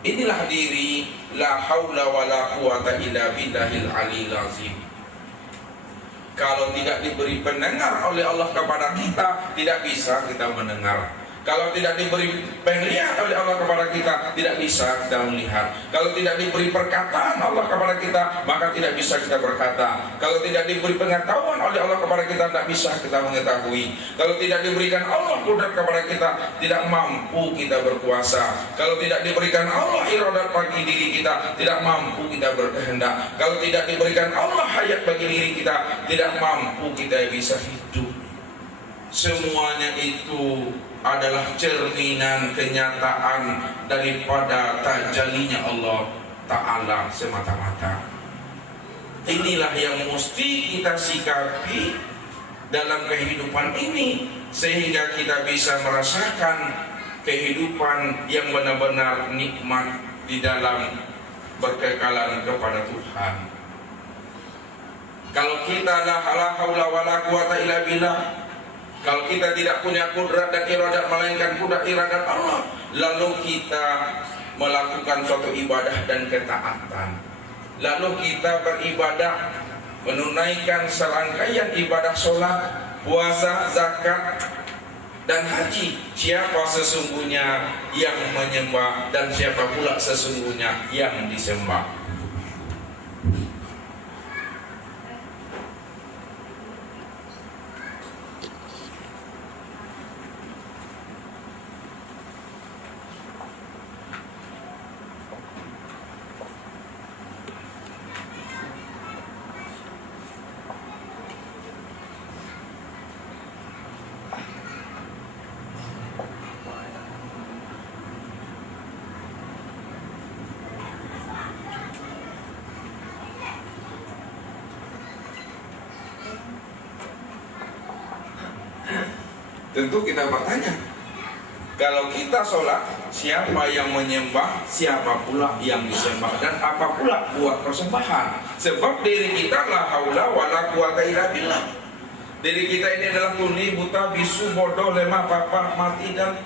Inilah diri la haula wala quwata illa billahil aliyil azim. Kalau tidak diberi pendengar oleh Allah kepada kita, tidak bisa kita mendengar. Kalau tidak diberi penglihat oleh Allah kepada kita, tidak bisa kita melihat. Kalau tidak diberi perkataan Allah kepada kita, maka tidak bisa kita berkata. Kalau tidak diberi pengetahuan oleh Allah kepada kita, tidak bisa kita mengetahui. Kalau tidak diberikan Allah kudrat kepada kita, tidak mampu kita berkuasa. Kalau tidak diberikan Allah iradat bagi diri kita, tidak mampu kita berkehendak. Kalau tidak diberikan Allah hayat bagi diri kita, tidak mampu kita bisa hidup. Semuanya itu adalah cerminan kenyataan daripada tajallinya Allah Ta'ala semata-mata. Inilah yang mesti kita sikapi dalam kehidupan ini, sehingga kita bisa merasakan kehidupan yang benar-benar nikmat di dalam berkekalan kepada Tuhan. Kalau kita la haula wala quwata illa billah, kalau kita tidak punya kudrat dan iradat melainkan kudrat iradat Allah, lalu kita melakukan suatu ibadah dan ketaatan, lalu kita beribadah, menunaikan serangkaian ibadah sholat, puasa, zakat, dan haji. Siapa sesungguhnya yang menyembah dan siapa pula sesungguhnya yang disembah? Tentu kita bertanya, kalau kita sholat, siapa yang menyembah, siapa pula yang disembah, dan apa pula buat persembahan? Sebab diri kita la haula wala quwata illa billah. Diri kita ini adalah tuli, buta, bisu, bodoh, lemah, papa, mati, dan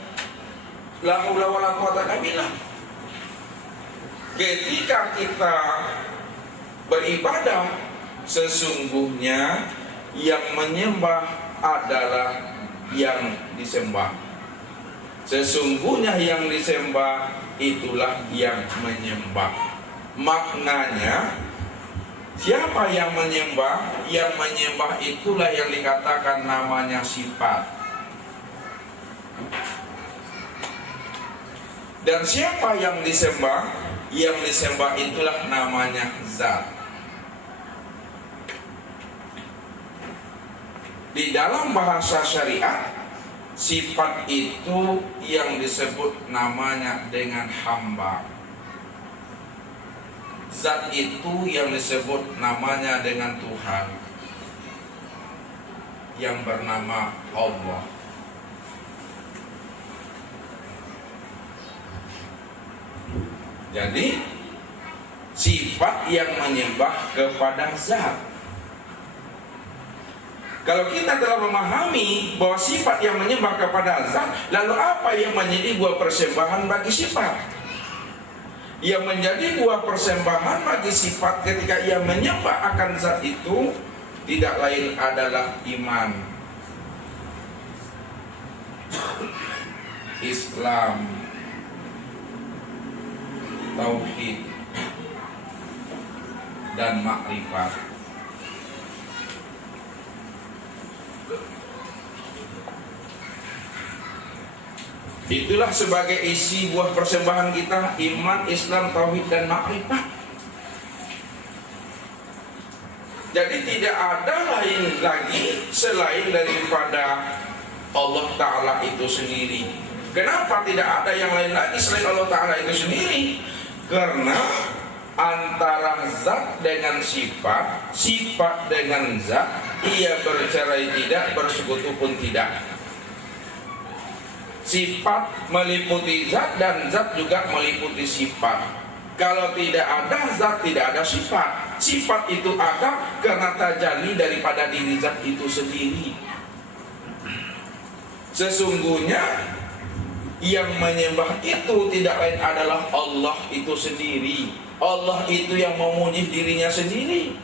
la haula wala quwata illa billah. Ketika kita beribadah, sesungguhnya yang menyembah adalah yang disembah. Sesungguhnya yang disembah itulah yang menyembah. Maknanya, siapa yang menyembah? Yang menyembah itulah yang dikatakan namanya sifat. Dan siapa yang disembah? Yang disembah itulah namanya zat. Di dalam bahasa syariat, sifat itu yang disebut namanya dengan hamba. Zat itu yang disebut namanya dengan Tuhan, yang bernama Allah. Jadi sifat yang menyembah kepada zat. Kalau kita telah memahami bahwa sifat yang menyembah kepada zat, lalu apa yang menjadi buah persembahan bagi sifat? Yang menjadi buah persembahan bagi sifat ketika ia menyembah akan zat itu tidak lain adalah iman, Islam, tauhid, dan makrifat. Itulah sebagai isi buah persembahan kita, iman, Islam, tauhid, dan makrifat. Jadi tidak ada lain lagi selain daripada Allah Ta'ala itu sendiri. Kenapa tidak ada yang lain lagi selain Allah Ta'ala itu sendiri? Karena antara zat dengan sifat, sifat dengan zat, ia bercerai tidak, bersekutu pun tidak. Sifat meliputi zat dan zat juga meliputi sifat. Kalau tidak ada zat, tidak ada sifat. Sifat itu ada karena tajalli daripada diri zat itu sendiri. Sesungguhnya yang menyembah itu tidak lain adalah Allah itu sendiri. Allah itu yang memuji dirinya sendiri.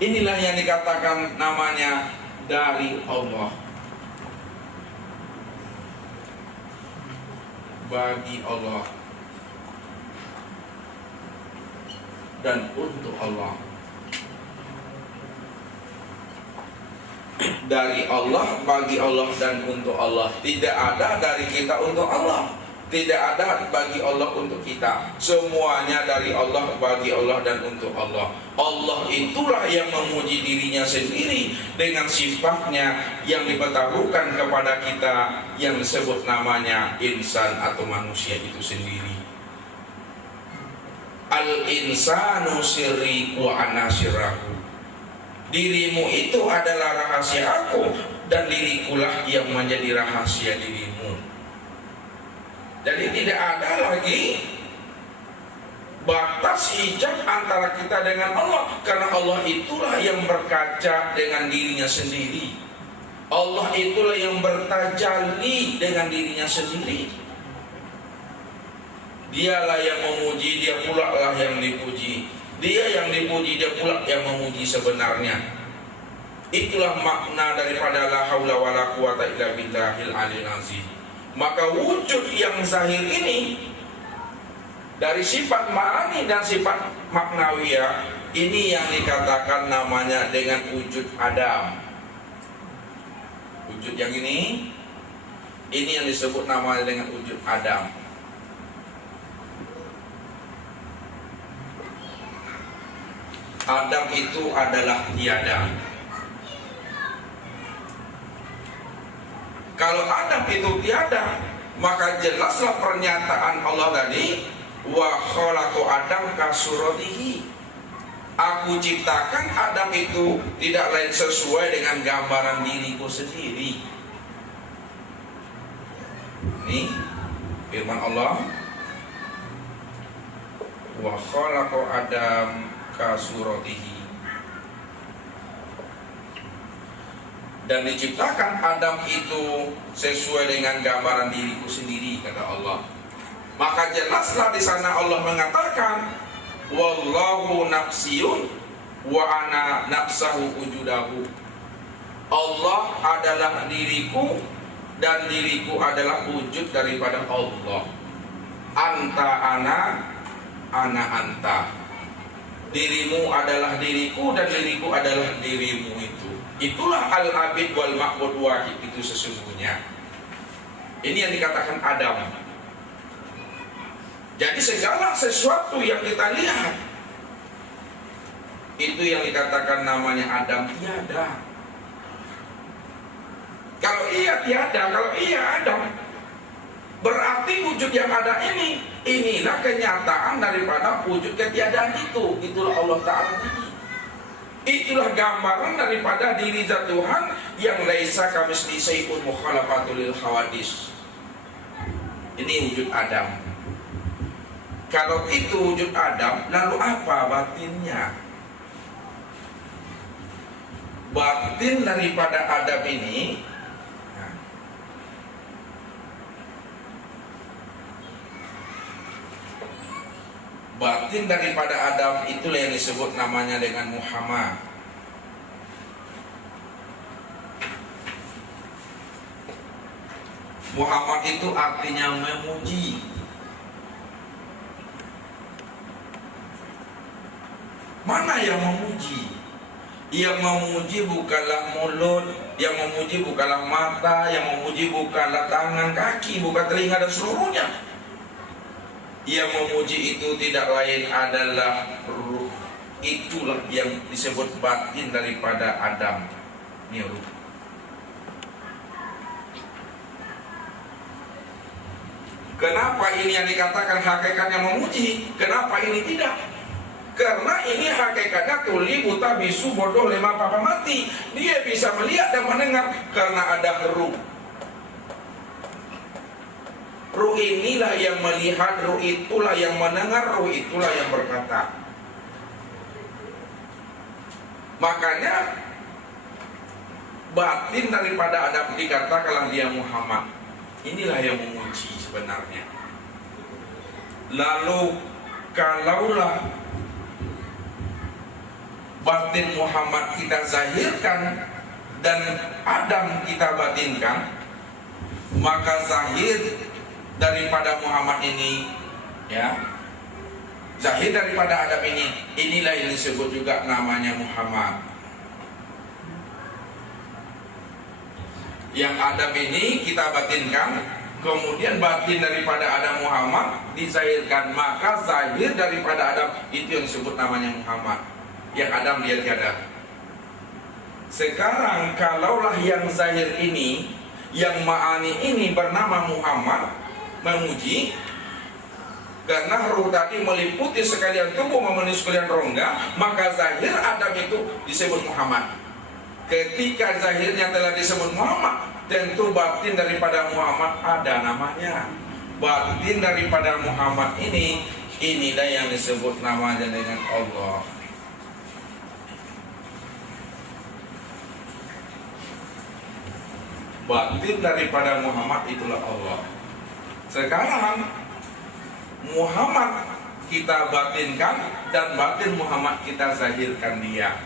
Inilah yang dikatakan namanya dari Allah, bagi Allah, dan untuk Allah. Dari Allah, bagi Allah, dan untuk Allah. Tidak ada dari kita untuk Allah, tidak ada bagi Allah untuk kita. Semuanya dari Allah, bagi Allah, dan untuk Allah. Allah itulah yang memuji dirinya sendiri dengan sifatnya yang dipertaruhkan kepada kita, yang disebut namanya insan atau manusia itu sendiri. Al-insanu sirri wa ana sirrahu. Dirimu itu adalah rahasia aku, dan dirikulah yang menjadi rahasia dirimu. Jadi tidak ada lagi batas hijab antara kita dengan Allah, karena Allah itulah yang berkaca dengan dirinya sendiri. Allah itulah yang bertajalli dengan dirinya sendiri. Dialah yang memuji, dia pula lah yang dipuji. Dia yang dipuji, dia pula yang memuji sebenarnya. Itulah makna daripada la haula wala quwata illa billahil aliyil azim. Maka wujud yang zahir ini dari sifat ma'ani dan sifat maknawiyah, ini yang dikatakan namanya dengan wujud Adam. Wujud yang ini yang disebut namanya dengan wujud Adam. Adam itu adalah tiada. Kalau Adam itu tiada, maka jelaslah pernyataan Allah tadi, wa khalaqu Adam kasuratihi. Aku ciptakan Adam itu tidak lain sesuai dengan gambaran diriku sendiri. Ini firman Allah, wa khalaqu Adam kasuratihi. Dan diciptakan Adam itu sesuai dengan gambaran diriku sendiri, kata Allah. Maka jelaslah di sana Allah mengatakan, wallahu nafsiyun wa ana nafsahu wujudahu. Allah adalah diriku dan diriku adalah wujud daripada Allah. Anta ana anta. Dirimu adalah diriku dan diriku adalah dirimu itu. Itulah al-abid wal ma'bud wahid itu sesungguhnya. Ini yang dikatakan Adam. Jadi segala sesuatu yang kita lihat itu yang dikatakan namanya Adam tiada. Kalau iya tiada, kalau iya Adam, berarti wujud yang ada ini, inilah kenyataan daripada wujud ketiadaan itu. Itulah Allah Ta'ala tadi. Itulah gambaran daripada diri zat Tuhan yang laisa kamitslihi syai'un mukhalafatul lil hawadis. Ini wujud Adam. Kalau itu wujud Adam, lalu apa batinnya? Batin daripada Adam ini, batin daripada Adam itulah yang disebut namanya dengan Muhammad. Muhammad itu artinya memuji. Mana yang memuji? Yang memuji bukanlah mulut, yang memuji bukanlah mata, yang memuji bukanlah tangan, kaki, bukan telinga dan seluruhnya. Yang memuji itu tidak lain adalah ruh. Itulah yang disebut batin daripada Adam. Ini ruh. Kenapa ini yang dikatakan hakikatnya memuji? Kenapa ini tidak? Karena ini hakikatnya tuli, buta, bisu, bodoh, lemah, papa, mati. Dia bisa melihat dan mendengar karena ada ruh. Ruh inilah yang melihat, ruh itulah yang mendengar, ruh itulah yang berkata. Makanya batin daripada Adam dikatakanlah dia Muhammad. Inilah yang memuji sebenarnya. Lalu kalaulah batin Muhammad kita zahirkan dan Adam kita batinkan, maka zahir daripada Muhammad ini, ya, zahir daripada Adam ini, inilah yang disebut juga namanya Muhammad. Yang Adam ini kita batinkan, kemudian batin daripada Adam Muhammad dizahirkan, maka zahir daripada Adam itu yang disebut namanya Muhammad. Yang Adam dia tiada. Sekarang kalaulah yang zahir ini, yang ma'ani ini bernama Muhammad, memuji, karena ruh tadi meliputi sekalian tubuh, memenuhi sekalian rongga, maka zahir Adam itu disebut Muhammad. Ketika zahirnya telah disebut Muhammad, tentu batin daripada Muhammad ada namanya. Batin daripada Muhammad ini, inilah yang disebut namanya dengan Allah. Batin daripada Muhammad itulah Allah. Sekarang Muhammad kita batinkan dan batin Muhammad kita zahirkan dia.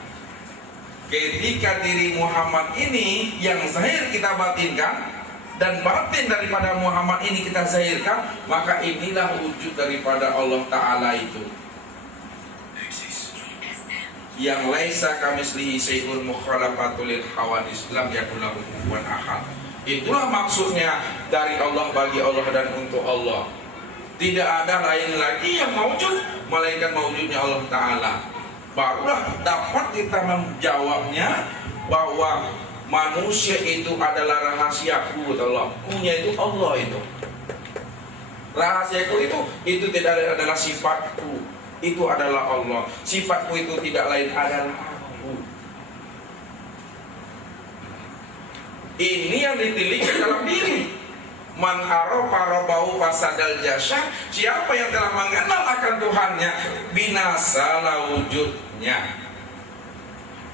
Ketika diri Muhammad ini yang zahir kita batinkan dan batin daripada Muhammad ini kita zahirkan, maka inilah wujud daripada Allah Ta'ala itu, yang laisa kamitslihi syai'un mukhalafatul lil hawadis lam yakul lahu kufuwan ahad. Itulah maksudnya dari Allah, bagi Allah dan untuk Allah. Tidak ada lain lagi yang mewujud melainkan mewujudnya Allah Ta'ala. Barulah dapat kita menjawabnya bahwa manusia itu adalah rahasiaku, Allah. Kunya itu Allah itu. Rahasiaku itu tidak adalah sifatku. Itu adalah Allah. Sifatku itu tidak lain adalah aku. Ini yang ditiliki dalam diri. Man arafa rabbahu fasadal jasad. Siapa yang telah mengenal akan Tuhannya, binasalah wujudnya.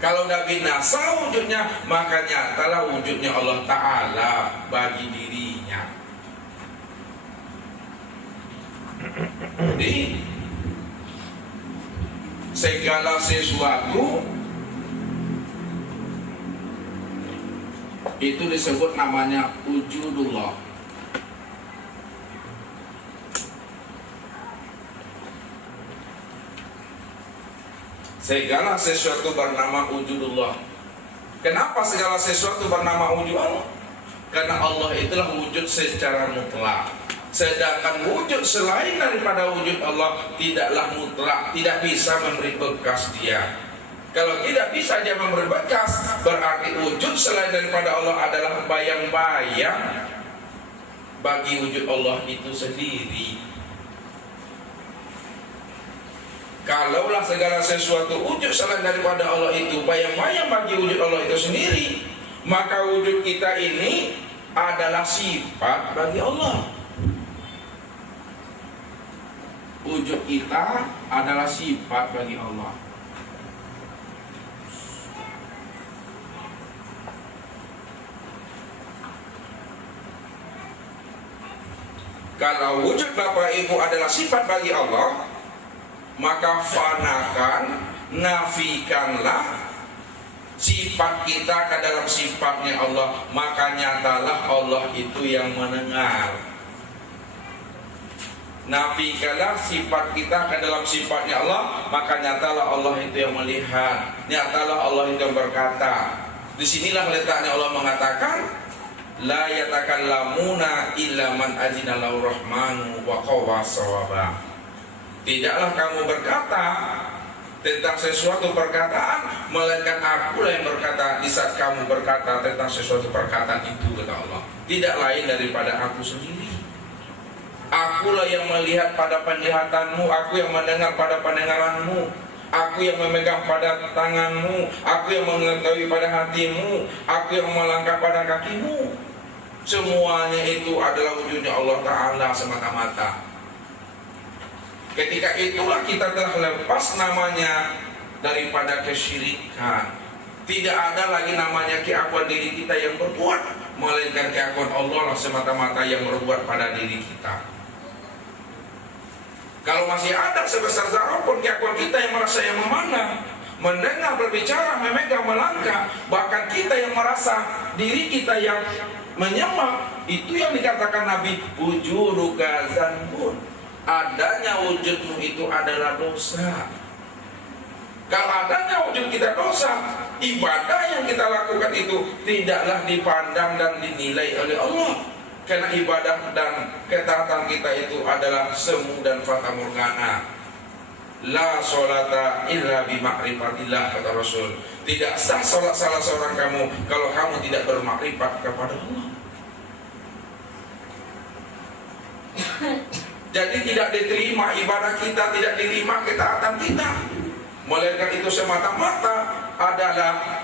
Kalau udah binasa wujudnya, maka nyatalah wujudnya Allah Ta'ala bagi dirinya. Jadi segala sesuatu itu disebut namanya wujudullah. Segala sesuatu bernama wujudullah. Kenapa segala sesuatu bernama wujud Allah? Karena Allah itulah wujud secara mutlak. Sedangkan wujud selain daripada wujud Allah tidaklah mutlak, tidak bisa memberi bekas dia. Kalau tidak bisa dia memberi bekas, berarti wujud selain daripada Allah adalah bayang-bayang bagi wujud Allah itu sendiri. Kalaulah segala sesuatu wujud selain daripada Allah itu bayang-bayang bagi wujud Allah itu sendiri, maka wujud kita ini adalah sifat bagi Allah. Wujud kita adalah sifat bagi Allah. Kalau wujud Bapak Ibu adalah sifat bagi Allah, maka fanakan, nafikanlah sifat kita ke dalam sifatnya Allah, maka nyatalah Allah itu yang mendengar. Nafikanlah sifat kita ke dalam sifatnya Allah, maka nyatalah Allah itu yang melihat, nyatalah Allah itu yang berkata. Disinilah letaknya Allah mengatakan, la yatakallamuna illa man azina lahu rahmanu wa qawwa sawaba. Tidaklah kamu berkata tentang sesuatu perkataan, melainkan akulah yang berkata di saat kamu berkata tentang sesuatu perkataan itu, kata Allah. Tidak lain daripada aku sendiri. Akulah yang melihat pada penglihatanmu, aku yang mendengar pada pendengaranmu, aku yang memegang pada tanganmu, aku yang mengetahui pada hatimu, aku yang melangkah pada kakimu. Semuanya itu adalah wujudnya Allah Ta'ala semata-mata. Ketika itulah kita telah lepas namanya daripada kesyirikan. Tidak ada lagi namanya keakuan diri kita yang berbuat, melainkan keakuan Allah lah semata-mata yang berbuat pada diri kita. Kalau masih ada sebesar zarah pun keakuan kita yang merasa yang memandang, mendengar, berbicara, memegang, melangkah, bahkan kita yang merasa diri kita yang menyembah, itu yang dikatakan Nabi, wujuduka zanbun. Adanya wujudmu itu adalah dosa. Kalau adanya wujud kita dosa, ibadah yang kita lakukan itu tidaklah dipandang dan dinilai oleh Allah. Karena ibadah dan ketaatan kita itu adalah semu dan fata morgana. La sholata illa bima'rifatillah, kata Rasul. Tidak sah sholat salah seorang kamu kalau kamu tidak bermakrifat kepada Allah. Jadi tidak diterima ibadah kita, tidak diterima ketaatan kita, melainkan itu semata-mata adalah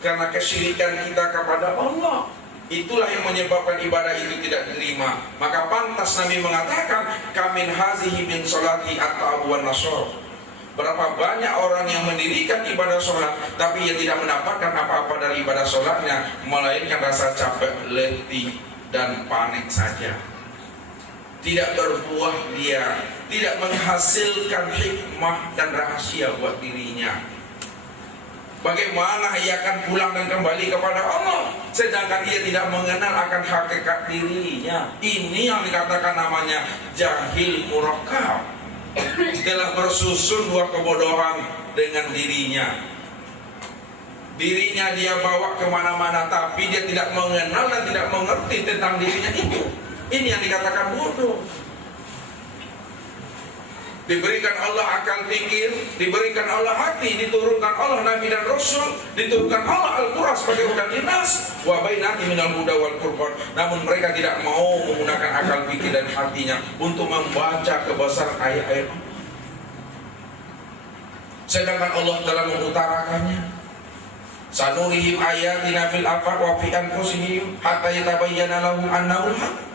karena kesyirikan kita kepada Allah. Itulah yang menyebabkan ibadah itu tidak diterima. Maka pantas Nabi mengatakan, kamin hazihi min sholati at-ta'ab wan nasr. Berapa banyak orang yang mendirikan ibadah sholat, tapi ia tidak mendapatkan apa-apa dari ibadah sholatnya, melainkan rasa capek, letih, dan panik saja. Tidak berbuah dia, tidak menghasilkan hikmah dan rahasia buat dirinya. Bagaimana ia akan pulang dan kembali kepada Allah, sedangkan ia tidak mengenal akan hakikat dirinya. Ini yang dikatakan namanya jahil murakkab. Telah bersusun dua kebodohan dengan dirinya. Dirinya dia bawa kemana-mana, tapi dia tidak mengenal dan tidak mengerti tentang dirinya itu. Ini yang dikatakan bodoh. Diberikan Allah akal pikir, diberikan Allah hati, diturunkan Allah Nabi dan Rasul, diturunkan Allah Al-Quran sebagai hudan dinas, wa bainati minal huda wal furqan. Namun mereka tidak mau menggunakan akal pikir dan hatinya untuk membaca kebesaran ayat-ayat Allah. Sedangkan Allah telah mengutarakannya. Sanurihim ayatina fil afaq wa fi anfusihim hatta yatabayyana lahum annahu al-haq.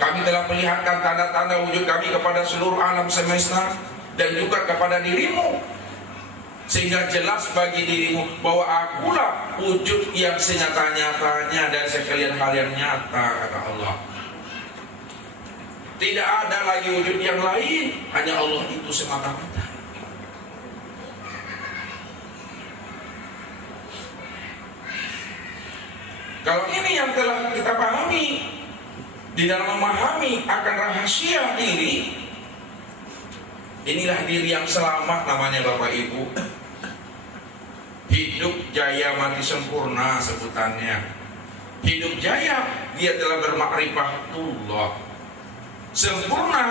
Kami telah perlihatkan tanda-tanda wujud kami kepada seluruh alam semesta dan juga kepada dirimu, sehingga jelas bagi dirimu bahwa akulah wujud yang senyata-nyatanya dan sekalian hal yang nyata, kata Allah. Tidak ada lagi wujud yang lain, hanya Allah itu semata-mata. Kalau ini yang telah kita pahami, di dalam memahami akan rahasia diri, inilah diri yang selamat namanya Bapak Ibu. Hidup jaya mati sempurna sebutannya. Hidup jaya, dia telah bermakrifatullah. Sempurna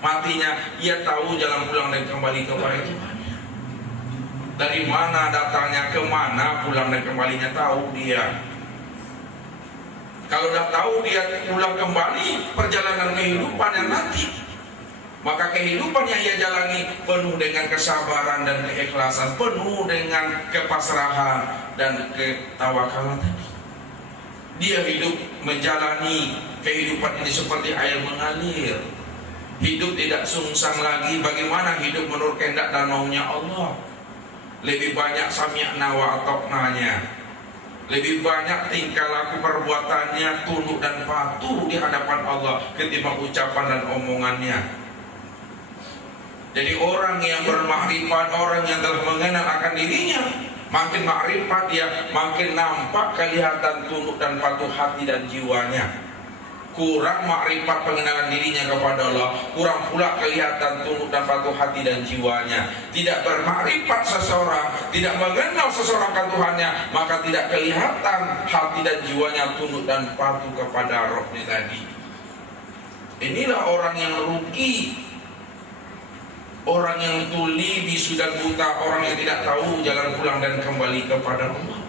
matinya, ia tahu jalan pulang dan kembali kepada Tuhannya. Dari mana datangnya, kemana pulang dan kembalinya, tahu dia. Kalau dah tahu dia pulang kembali perjalanan kehidupan yang nanti, maka kehidupan yang ia jalani penuh dengan kesabaran dan keikhlasan, penuh dengan kepasrahan dan ketawakalan tadi. Dia hidup menjalani kehidupan ini seperti air mengalir. Hidup tidak sungsang lagi. Bagaimana hidup menurut kehendak dan maunya Allah. Lebih banyak sami'na wa ata'nanya. Lebih banyak tingkah laku perbuatannya tunduk dan patuh di hadapan Allah ketimbang ucapan dan omongannya. Jadi orang yang bermakrifat, orang yang telah mengenal akan dirinya, makin makrifat dia, makin nampak kelihatan tunduk dan patuh hati dan jiwanya. Kurang makrifat pengenalan dirinya kepada Allah, kurang pula kelihatan tunduk dan patuh hati dan jiwanya. Tidak bermakrifat seseorang, tidak mengenal seseorang akan Tuhannya, maka tidak kelihatan hati dan jiwanya tunduk dan patuh kepada Rabb-Nya tadi. Inilah orang yang rugi, orang yang tuli, bisu dan buta, orang yang tidak tahu jalan pulang dan kembali kepada Allah.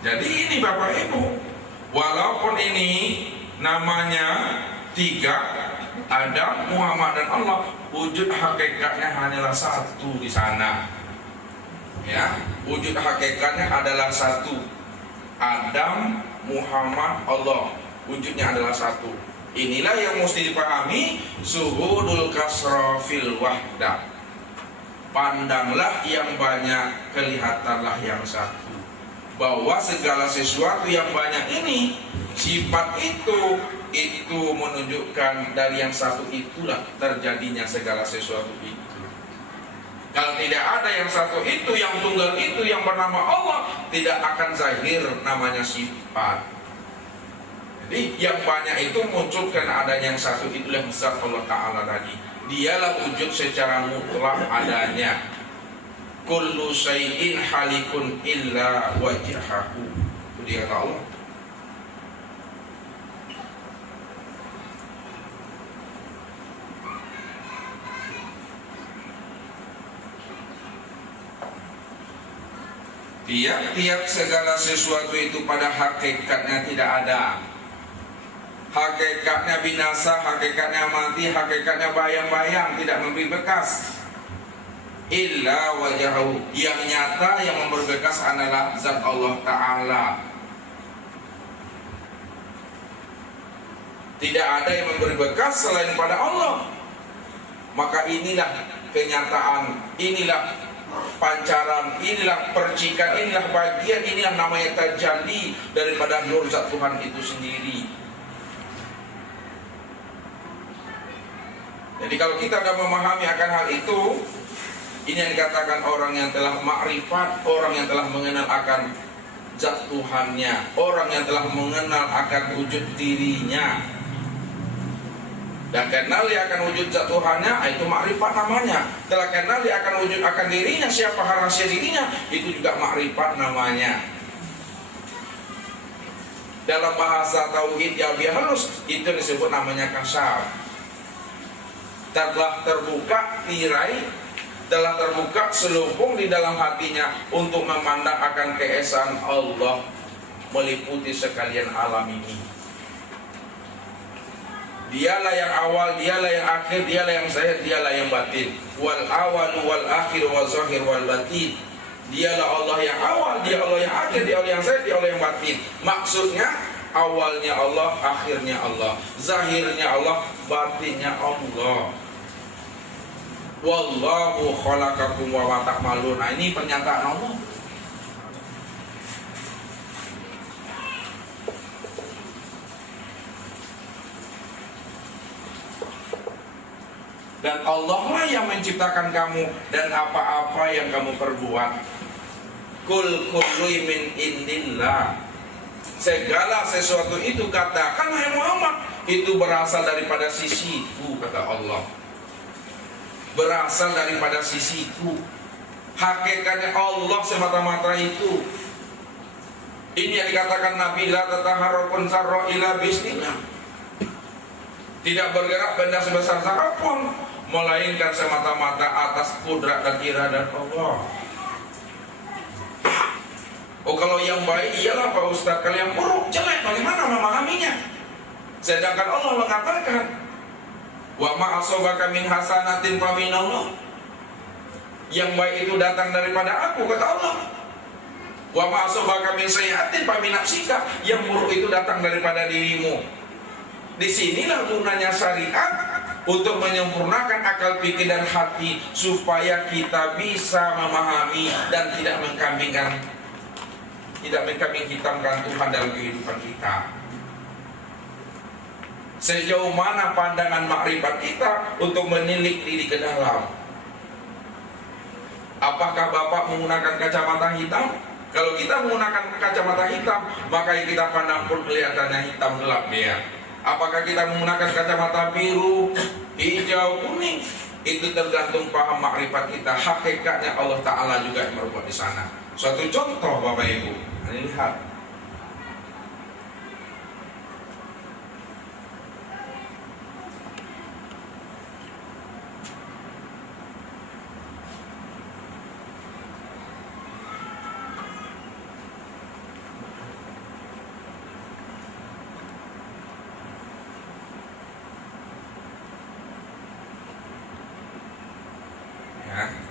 Jadi ini Bapak Ibu, walaupun ini namanya tiga, Adam, Muhammad dan Allah, wujud hakikatnya hanyalah satu di sana. Ya, wujud hakikatnya adalah satu. Adam, Muhammad, Allah. Wujudnya adalah satu. Inilah yang mesti dipahami, suhudul kasra fil wahdah. Pandanglah yang banyak, kelihatanlah yang satu. Bahwa segala sesuatu yang banyak ini, sifat itu menunjukkan dari yang satu itulah terjadinya segala sesuatu itu. Kalau tidak ada yang satu itu, yang tunggal itu, yang bernama Allah, tidak akan zahir namanya sifat. Jadi yang banyak itu muncul karena adanya yang satu, itulah zat Allah Ta'ala tadi. Dialah wujud secara mutlak adanya. Kullu syai'in halikun illa wajhahu. Itu dia kata Allah. Tiap-tiap segala sesuatu itu pada hakikatnya tidak ada. Hakikatnya binasa, hakikatnya mati, hakikatnya bayang-bayang, tidak memberi bekas. Illa wajahu, yang nyata yang memberi bekas adalah zat Allah Ta'ala. Tidak ada yang memberi bekas selain pada Allah. Maka inilah kenyataan, inilah pancaran, inilah percikan, inilah bagian, inilah namanya tajalli daripada nur zat Tuhan itu sendiri. Jadi kalau kita sudah memahami akan hal itu, ini yang dikatakan orang yang telah makrifat, orang yang telah mengenal akan zat Tuhannya, orang yang telah mengenal akan wujud dirinya. Dan kenal dia akan wujud zat Tuhannya, itu makrifat namanya. Telah kenal dia akan wujud akan dirinya, siapa rahasia dirinya, itu juga makrifat namanya. Dalam bahasa tauhid yang halus, itu disebut namanya kasyaf. Telah terbuka tirai, telah terbuka selubung di dalam hatinya untuk memandang akan keesaan Allah meliputi sekalian alam ini. Dialah yang awal, dialah yang akhir, dialah yang zahir, dialah yang batin. Wal awal wal akhir wal zahir wal batin. Dialah Allah yang awal, dia Allah yang akhir, dia Allah yang zahir, dia Allah yang batin. Maksudnya awalnya Allah, akhirnya Allah, zahirnya Allah, batinnya Allah. Wallahu khalaqakum wa ma ta'malun. Nah, ini pernyataan Allah. Dan Allah lah yang menciptakan kamu dan apa-apa yang kamu perbuat. Kul kullu min indillah. Segala sesuatu itu, katakan hai Muhammad, itu berasal daripada sisiku, kata Allah. Berasal daripada sisiku. Hakikatnya Allah semata-mata itu. Ini yang dikatakan Nabi, la tataharrakun sarra ila bismillah. Tidak bergerak benda sebesar zarah pun, melainkan semata-mata atas kudrat dan iradat Allah. Oh, kalau yang baik iyalah Pak Ustaz, kalau yang buruk jelek bagaimana memahaminya? Sedangkan Allah mengatakan, wa ma asabaka min hasanatin fa minallah. Yang baik itu datang daripada aku, kata Allah. Wa ma asabaka min sayyi'atin fa min nafsika. Yang buruk itu datang daripada dirimu. Disinilah gunanya syariat, untuk menyempurnakan akal pikir dan hati, supaya kita bisa memahami dan tidak mengkambing hitamkan Tuhan dalam kehidupan kita. Sejauh mana pandangan makrifat kita untuk menilik diri ke dalam. Apakah Bapak menggunakan kacamata hitam? Kalau kita menggunakan kacamata hitam, maka yang kita pandang pun kelihatannya hitam gelap dia. Apakah kita menggunakan kacamata biru, hijau, kuning? Itu tergantung paham makrifat kita. Hakikatnya Allah Ta'ala juga yang berbuat di sana. Suatu contoh Bapak Ibu, ini lihat.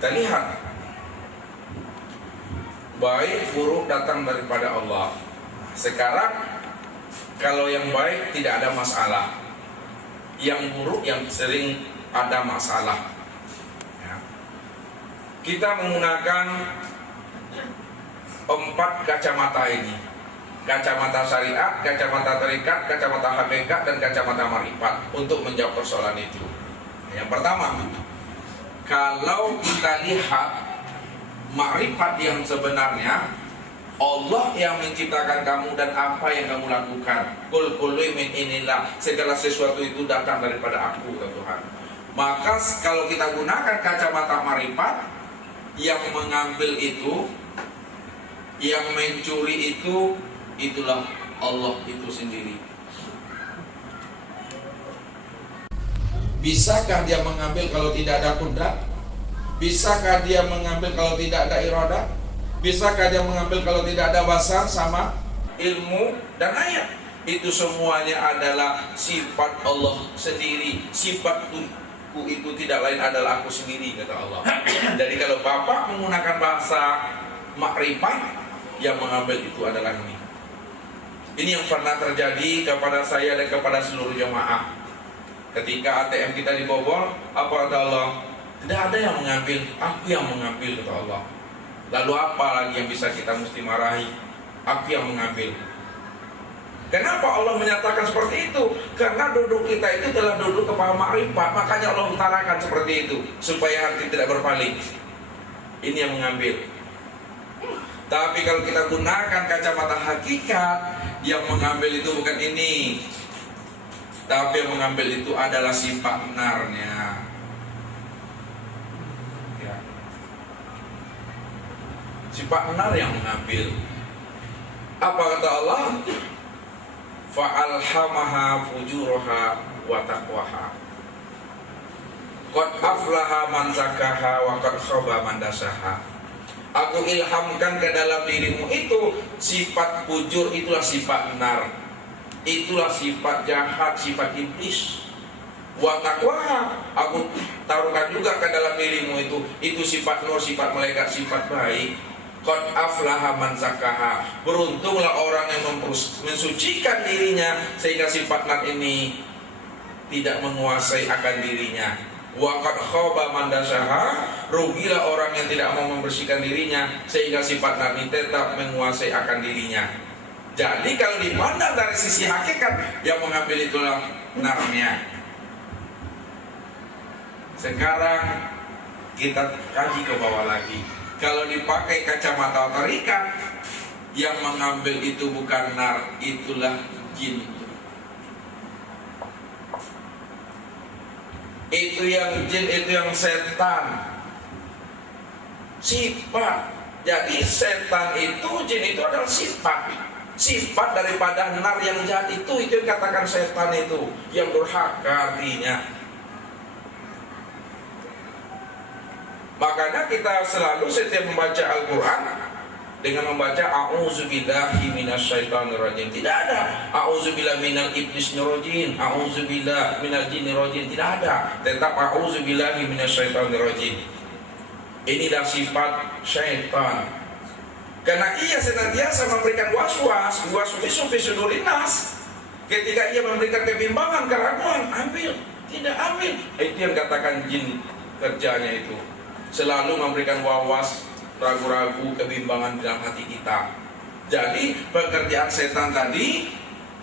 Kita lihat, baik buruk datang daripada Allah. Sekarang kalau yang baik tidak ada masalah, yang buruk yang sering ada masalah ya. Kita menggunakan 4 kacamata ini: kacamata syariat, kacamata tarikat, kacamata hakikat, dan kacamata marifat untuk menjawab persoalan itu. Yang pertama, kalau kita lihat makrifat yang sebenarnya, Allah yang menciptakan kamu dan apa yang kamu lakukan. Kul kullu min inillah, segala sesuatu itu datang daripada aku, kata Tuhan. Maka kalau kita gunakan kacamata makrifat, yang mengambil itu, yang mencuri itu, itulah Allah itu sendiri. Bisakah dia mengambil kalau tidak ada kudrat? Bisakah dia mengambil kalau tidak ada iradah? Bisakah dia mengambil kalau tidak ada basar sama ilmu dan ayat? Itu semuanya adalah sifat Allah sendiri. Sifatku itu tidak lain adalah aku sendiri, kata Allah. Jadi kalau Bapak menggunakan bahasa makrifat, yang mengambil itu adalah ini. Ini yang pernah terjadi kepada saya dan kepada seluruh jemaah. Ketika ATM kita dibobol, apa kata Allah? Tidak ada yang mengambil, aku yang mengambil, kata Allah. Lalu apa lagi yang bisa kita mesti marahi? Aku yang mengambil. Kenapa Allah menyatakan seperti itu? Karena duduk kita itu telah duduk kepada makrifat. Makanya Allah utarakan seperti itu, supaya hati tidak berpaling. Ini yang mengambil. Tapi kalau kita gunakan kacamata hakikat, yang mengambil itu bukan ini, tapi yang mengambil itu adalah sifat benarnya ya. Sifat benar yang mengambil. Apa kata Allah? Fa'alhamaha fujuraha wa taqwaha. Qad aflaha man zakaha wa qad khaba man dasaha. Aku ilhamkan ke dalam dirimu itu sifat fujur, itulah sifat benar. Itulah sifat jahat, sifat iblis. Wa taqwa, aku taruhkan juga ke dalam dirimu itu sifat nur, sifat malaikat, sifat baik. Qad aflaha man zakaha. Beruntunglah orang yang mensucikan dirinya sehingga sifat nar ini tidak menguasai akan dirinya. Wa qad khaba man dasaha. Rugilah orang yang tidak mau membersihkan dirinya sehingga sifat nar ini tetap menguasai akan dirinya. Jadi kalau dipandang dari sisi hakikat, yang mengambil itulah narnya. Sekarang kita kaji ke bawah lagi. Kalau dipakai kacamata tarikat, yang mengambil itu bukan nar, itulah jin. Itu yang jin, itu yang setan. Sifat. Jadi setan itu, jin itu adalah sifat daripada nar yang jahat itu yang katakan setan itu, yang durhaka artinya. Makanya kita selalu setiap membaca Al-Quran dengan membaca a'udzubillahi minasyaitonirrajim. Tidak ada a'udzubillahi minal iblisnirrajim, a'udzubillahi minal jinnirrajim, tidak ada. Tetap a'udzubillahi minasyaitonirrajim. Inilah sifat syaitan. Karena ia senantiasa memberikan waswas fi sudurin nas. Ketika ia memberikan kebimbangan, keraguan, ambil, tidak ambil. Itu yang katakan jin kerjanya itu. Selalu memberikan wawas, ragu-ragu, kebimbangan dalam hati kita. Jadi pekerjaan setan tadi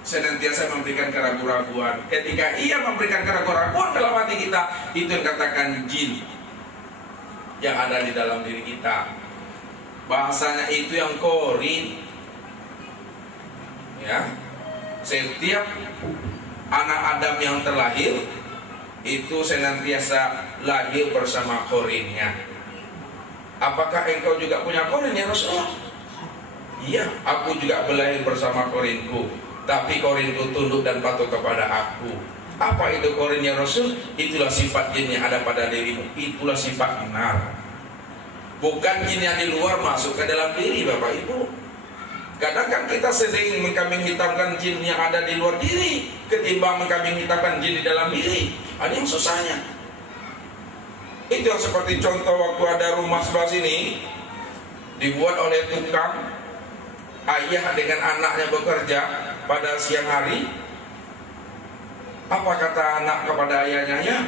senantiasa memberikan keraguan-raguan. Ketika ia memberikan keraguan-raguan dalam hati kita, itu yang katakan jin yang ada di dalam diri kita. Bahasanya itu yang korin. Ya, setiap anak Adam yang terlahir itu senantiasa lahir bersama korinnya. Apakah engkau juga punya korin ya Rasulullah? Iya, aku juga berlahir bersama korinku, tapi korinku tunduk dan patuh kepada aku. Apa itu korin ya Rasul? Itulah sifat jin yang ada pada dirimu. Itulah sifat nar. Bukan jin yang di luar masuk ke dalam diri, Bapak Ibu. Kadang kan kita sering mengkambing hitamkan jin yang ada di luar diri ketimbang mengkambing hitamkan jin di dalam diri. Ada yang susahnya. Itu yang seperti contoh waktu ada rumah sebelah sini dibuat oleh tukang, ayah dengan anaknya bekerja pada siang hari. Apa kata anak kepada ayahnya? Ya,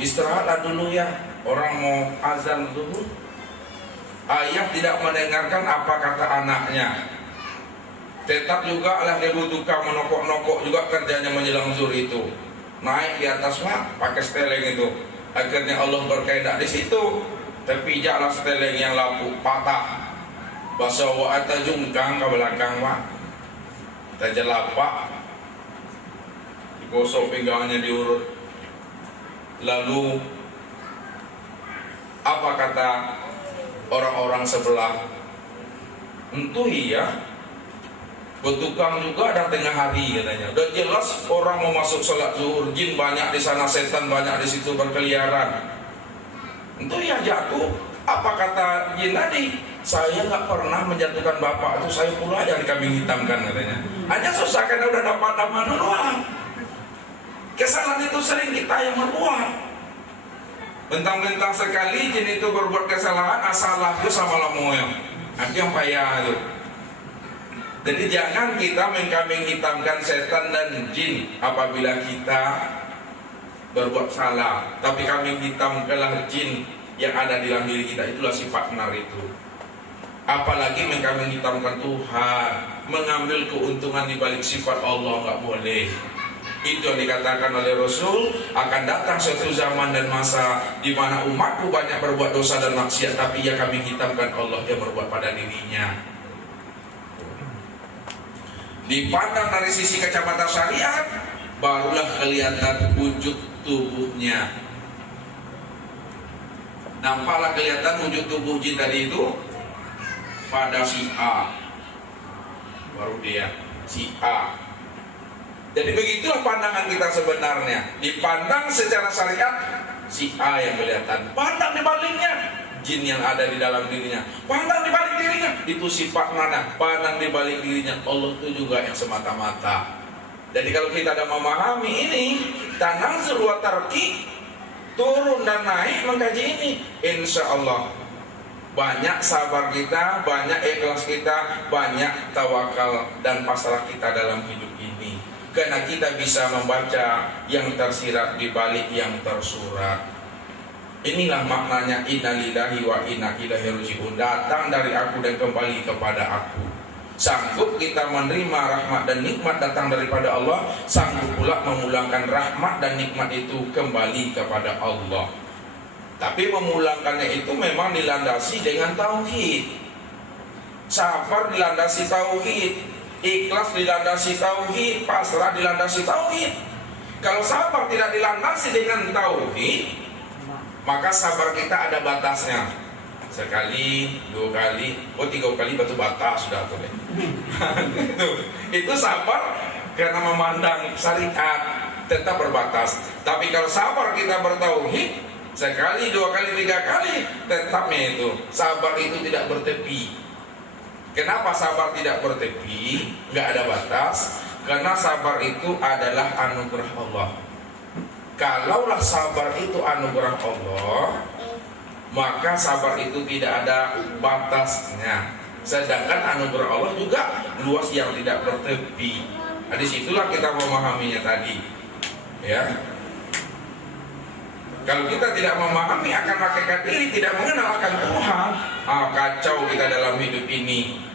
istirahatlah dulu ya, orang mau azan dulu. Ayah tidak mendengarkan apa kata anaknya. Tetap juga lah dia tukang menokok-nokok juga kerjanya menjelang zuhur itu. Naik di atas mak, pakai steleng itu. Akhirnya Allah berkehendak di situ. Terpijaklah steleng yang lapuk, patah. Basawa ata jungkang ke belakang mak. Terjelapak. Digosok pinggangnya diurut. Lalu apa kata orang-orang sebelah? Tentu iya, bertukang juga ada tengah hari katanya. Udah jelas orang mau masuk sholat zuhur, jin banyak di sana, setan banyak di situ berkeliaran. Tentu iya jatuh. Apa kata jin tadi? Saya nggak pernah menjatuhkan bapak itu, saya pula yang kambing hitamkan katanya. Hanya susah karena udah dapat nama duluan. Kesalahan itu sering kita yang membuat. Bentang-bentang sekali jin itu berbuat kesalahan, asalah itu sama lamoyong. Itu yang payah itu. Jadi jangan kita mengkambing hitamkan setan dan jin apabila kita berbuat salah. Tapi kambing hitamkanlah jin yang ada di dalam diri kita. Itulah sifat nar itu. Apalagi mengkambing hitamkan Tuhan, mengambil keuntungan di balik sifat Allah, nggak boleh. Itu yang dikatakan oleh Rasul, akan datang suatu zaman dan masa di mana umatku banyak berbuat dosa dan maksiat, tapi ia kami hitamkan Allah yang berbuat pada dirinya. Dipandang dari sisi kacamata syariat, barulah kelihatan wujud tubuhnya. Nampaklah kelihatan wujud tubuh jin tadi itu pada si A. Baru dia si A. Jadi begitulah pandangan kita sebenarnya. Dipandang secara syariat, si A yang kelihatan. Pandang di baliknya, jin yang ada di dalam dirinya. Pandang di balik dirinya, itu sifat mana? Pandang di balik dirinya, Allah itu juga yang semata-mata. Jadi kalau kita ada memahami ini, tanazul wa tarki, turun dan naik mengkaji ini, insya Allah banyak sabar kita, banyak ikhlas kita, banyak tawakal dan pasrah kita dalam hidup ini. Karena kita bisa membaca yang tersirat di balik yang tersurat. Inilah maknanya inna lillahi wa inna ilaihi raji'un. Datang dari aku dan kembali kepada aku. Sanggup kita menerima rahmat dan nikmat datang daripada Allah, sanggup pula memulangkan rahmat dan nikmat itu kembali kepada Allah. Tapi memulangkannya itu memang dilandasi dengan tauhid. Sabar dilandasi tauhid, ikhlas dilandasi tauhid, pasrah dilandasi tauhid. Kalau sabar tidak dilandasi dengan tauhid, maka sabar kita ada batasnya. sekali, 2 kali, 3 kali batu bata sudah tuh. Itu sabar karena memandang syariat tetap berbatas. Tapi kalau sabar kita bertauhid sekali, 2 kali, 3 kali, tetapnya itu sabar itu tidak bertepi. Kenapa sabar tidak bertepi? Nggak ada batas. Karena sabar itu adalah anugerah Allah. Kalaulah sabar itu anugerah Allah, maka sabar itu tidak ada batasnya. Sedangkan anugerah Allah juga luas yang tidak bertepi. Nah, disitulah kita memahaminya tadi, ya. Kalau kita tidak memahami akan hakikat diri, tidak mengenal akan Tuhan, kacau kita dalam hidup ini.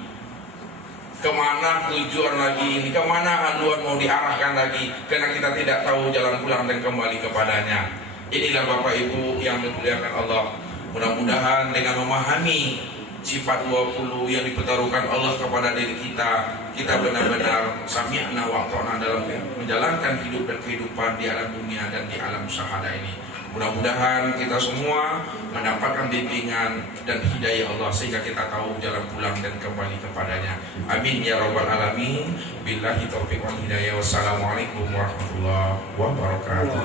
Kemana tujuan lagi ini? Kemana haluan mau diarahkan lagi? Karena kita tidak tahu jalan pulang dan kembali kepadanya. Inilah Bapak Ibu yang dimuliakan Allah. Mudah-mudahan dengan memahami sifat 20 yang dipertaruhkan Allah kepada diri kita, kita benar-benar sami'na wa ata'na dalam menjalankan hidup dan kehidupan di alam dunia dan di alam syahadah ini. Mudah-mudahan kita semua mendapatkan bimbingan dan hidayah Allah sehingga kita tahu jalan pulang dan kembali kepadanya. Amin ya rabbal alamin. Billahi taufiq wal hidayah. Wassalamualaikum warahmatullahi wabarakatuh.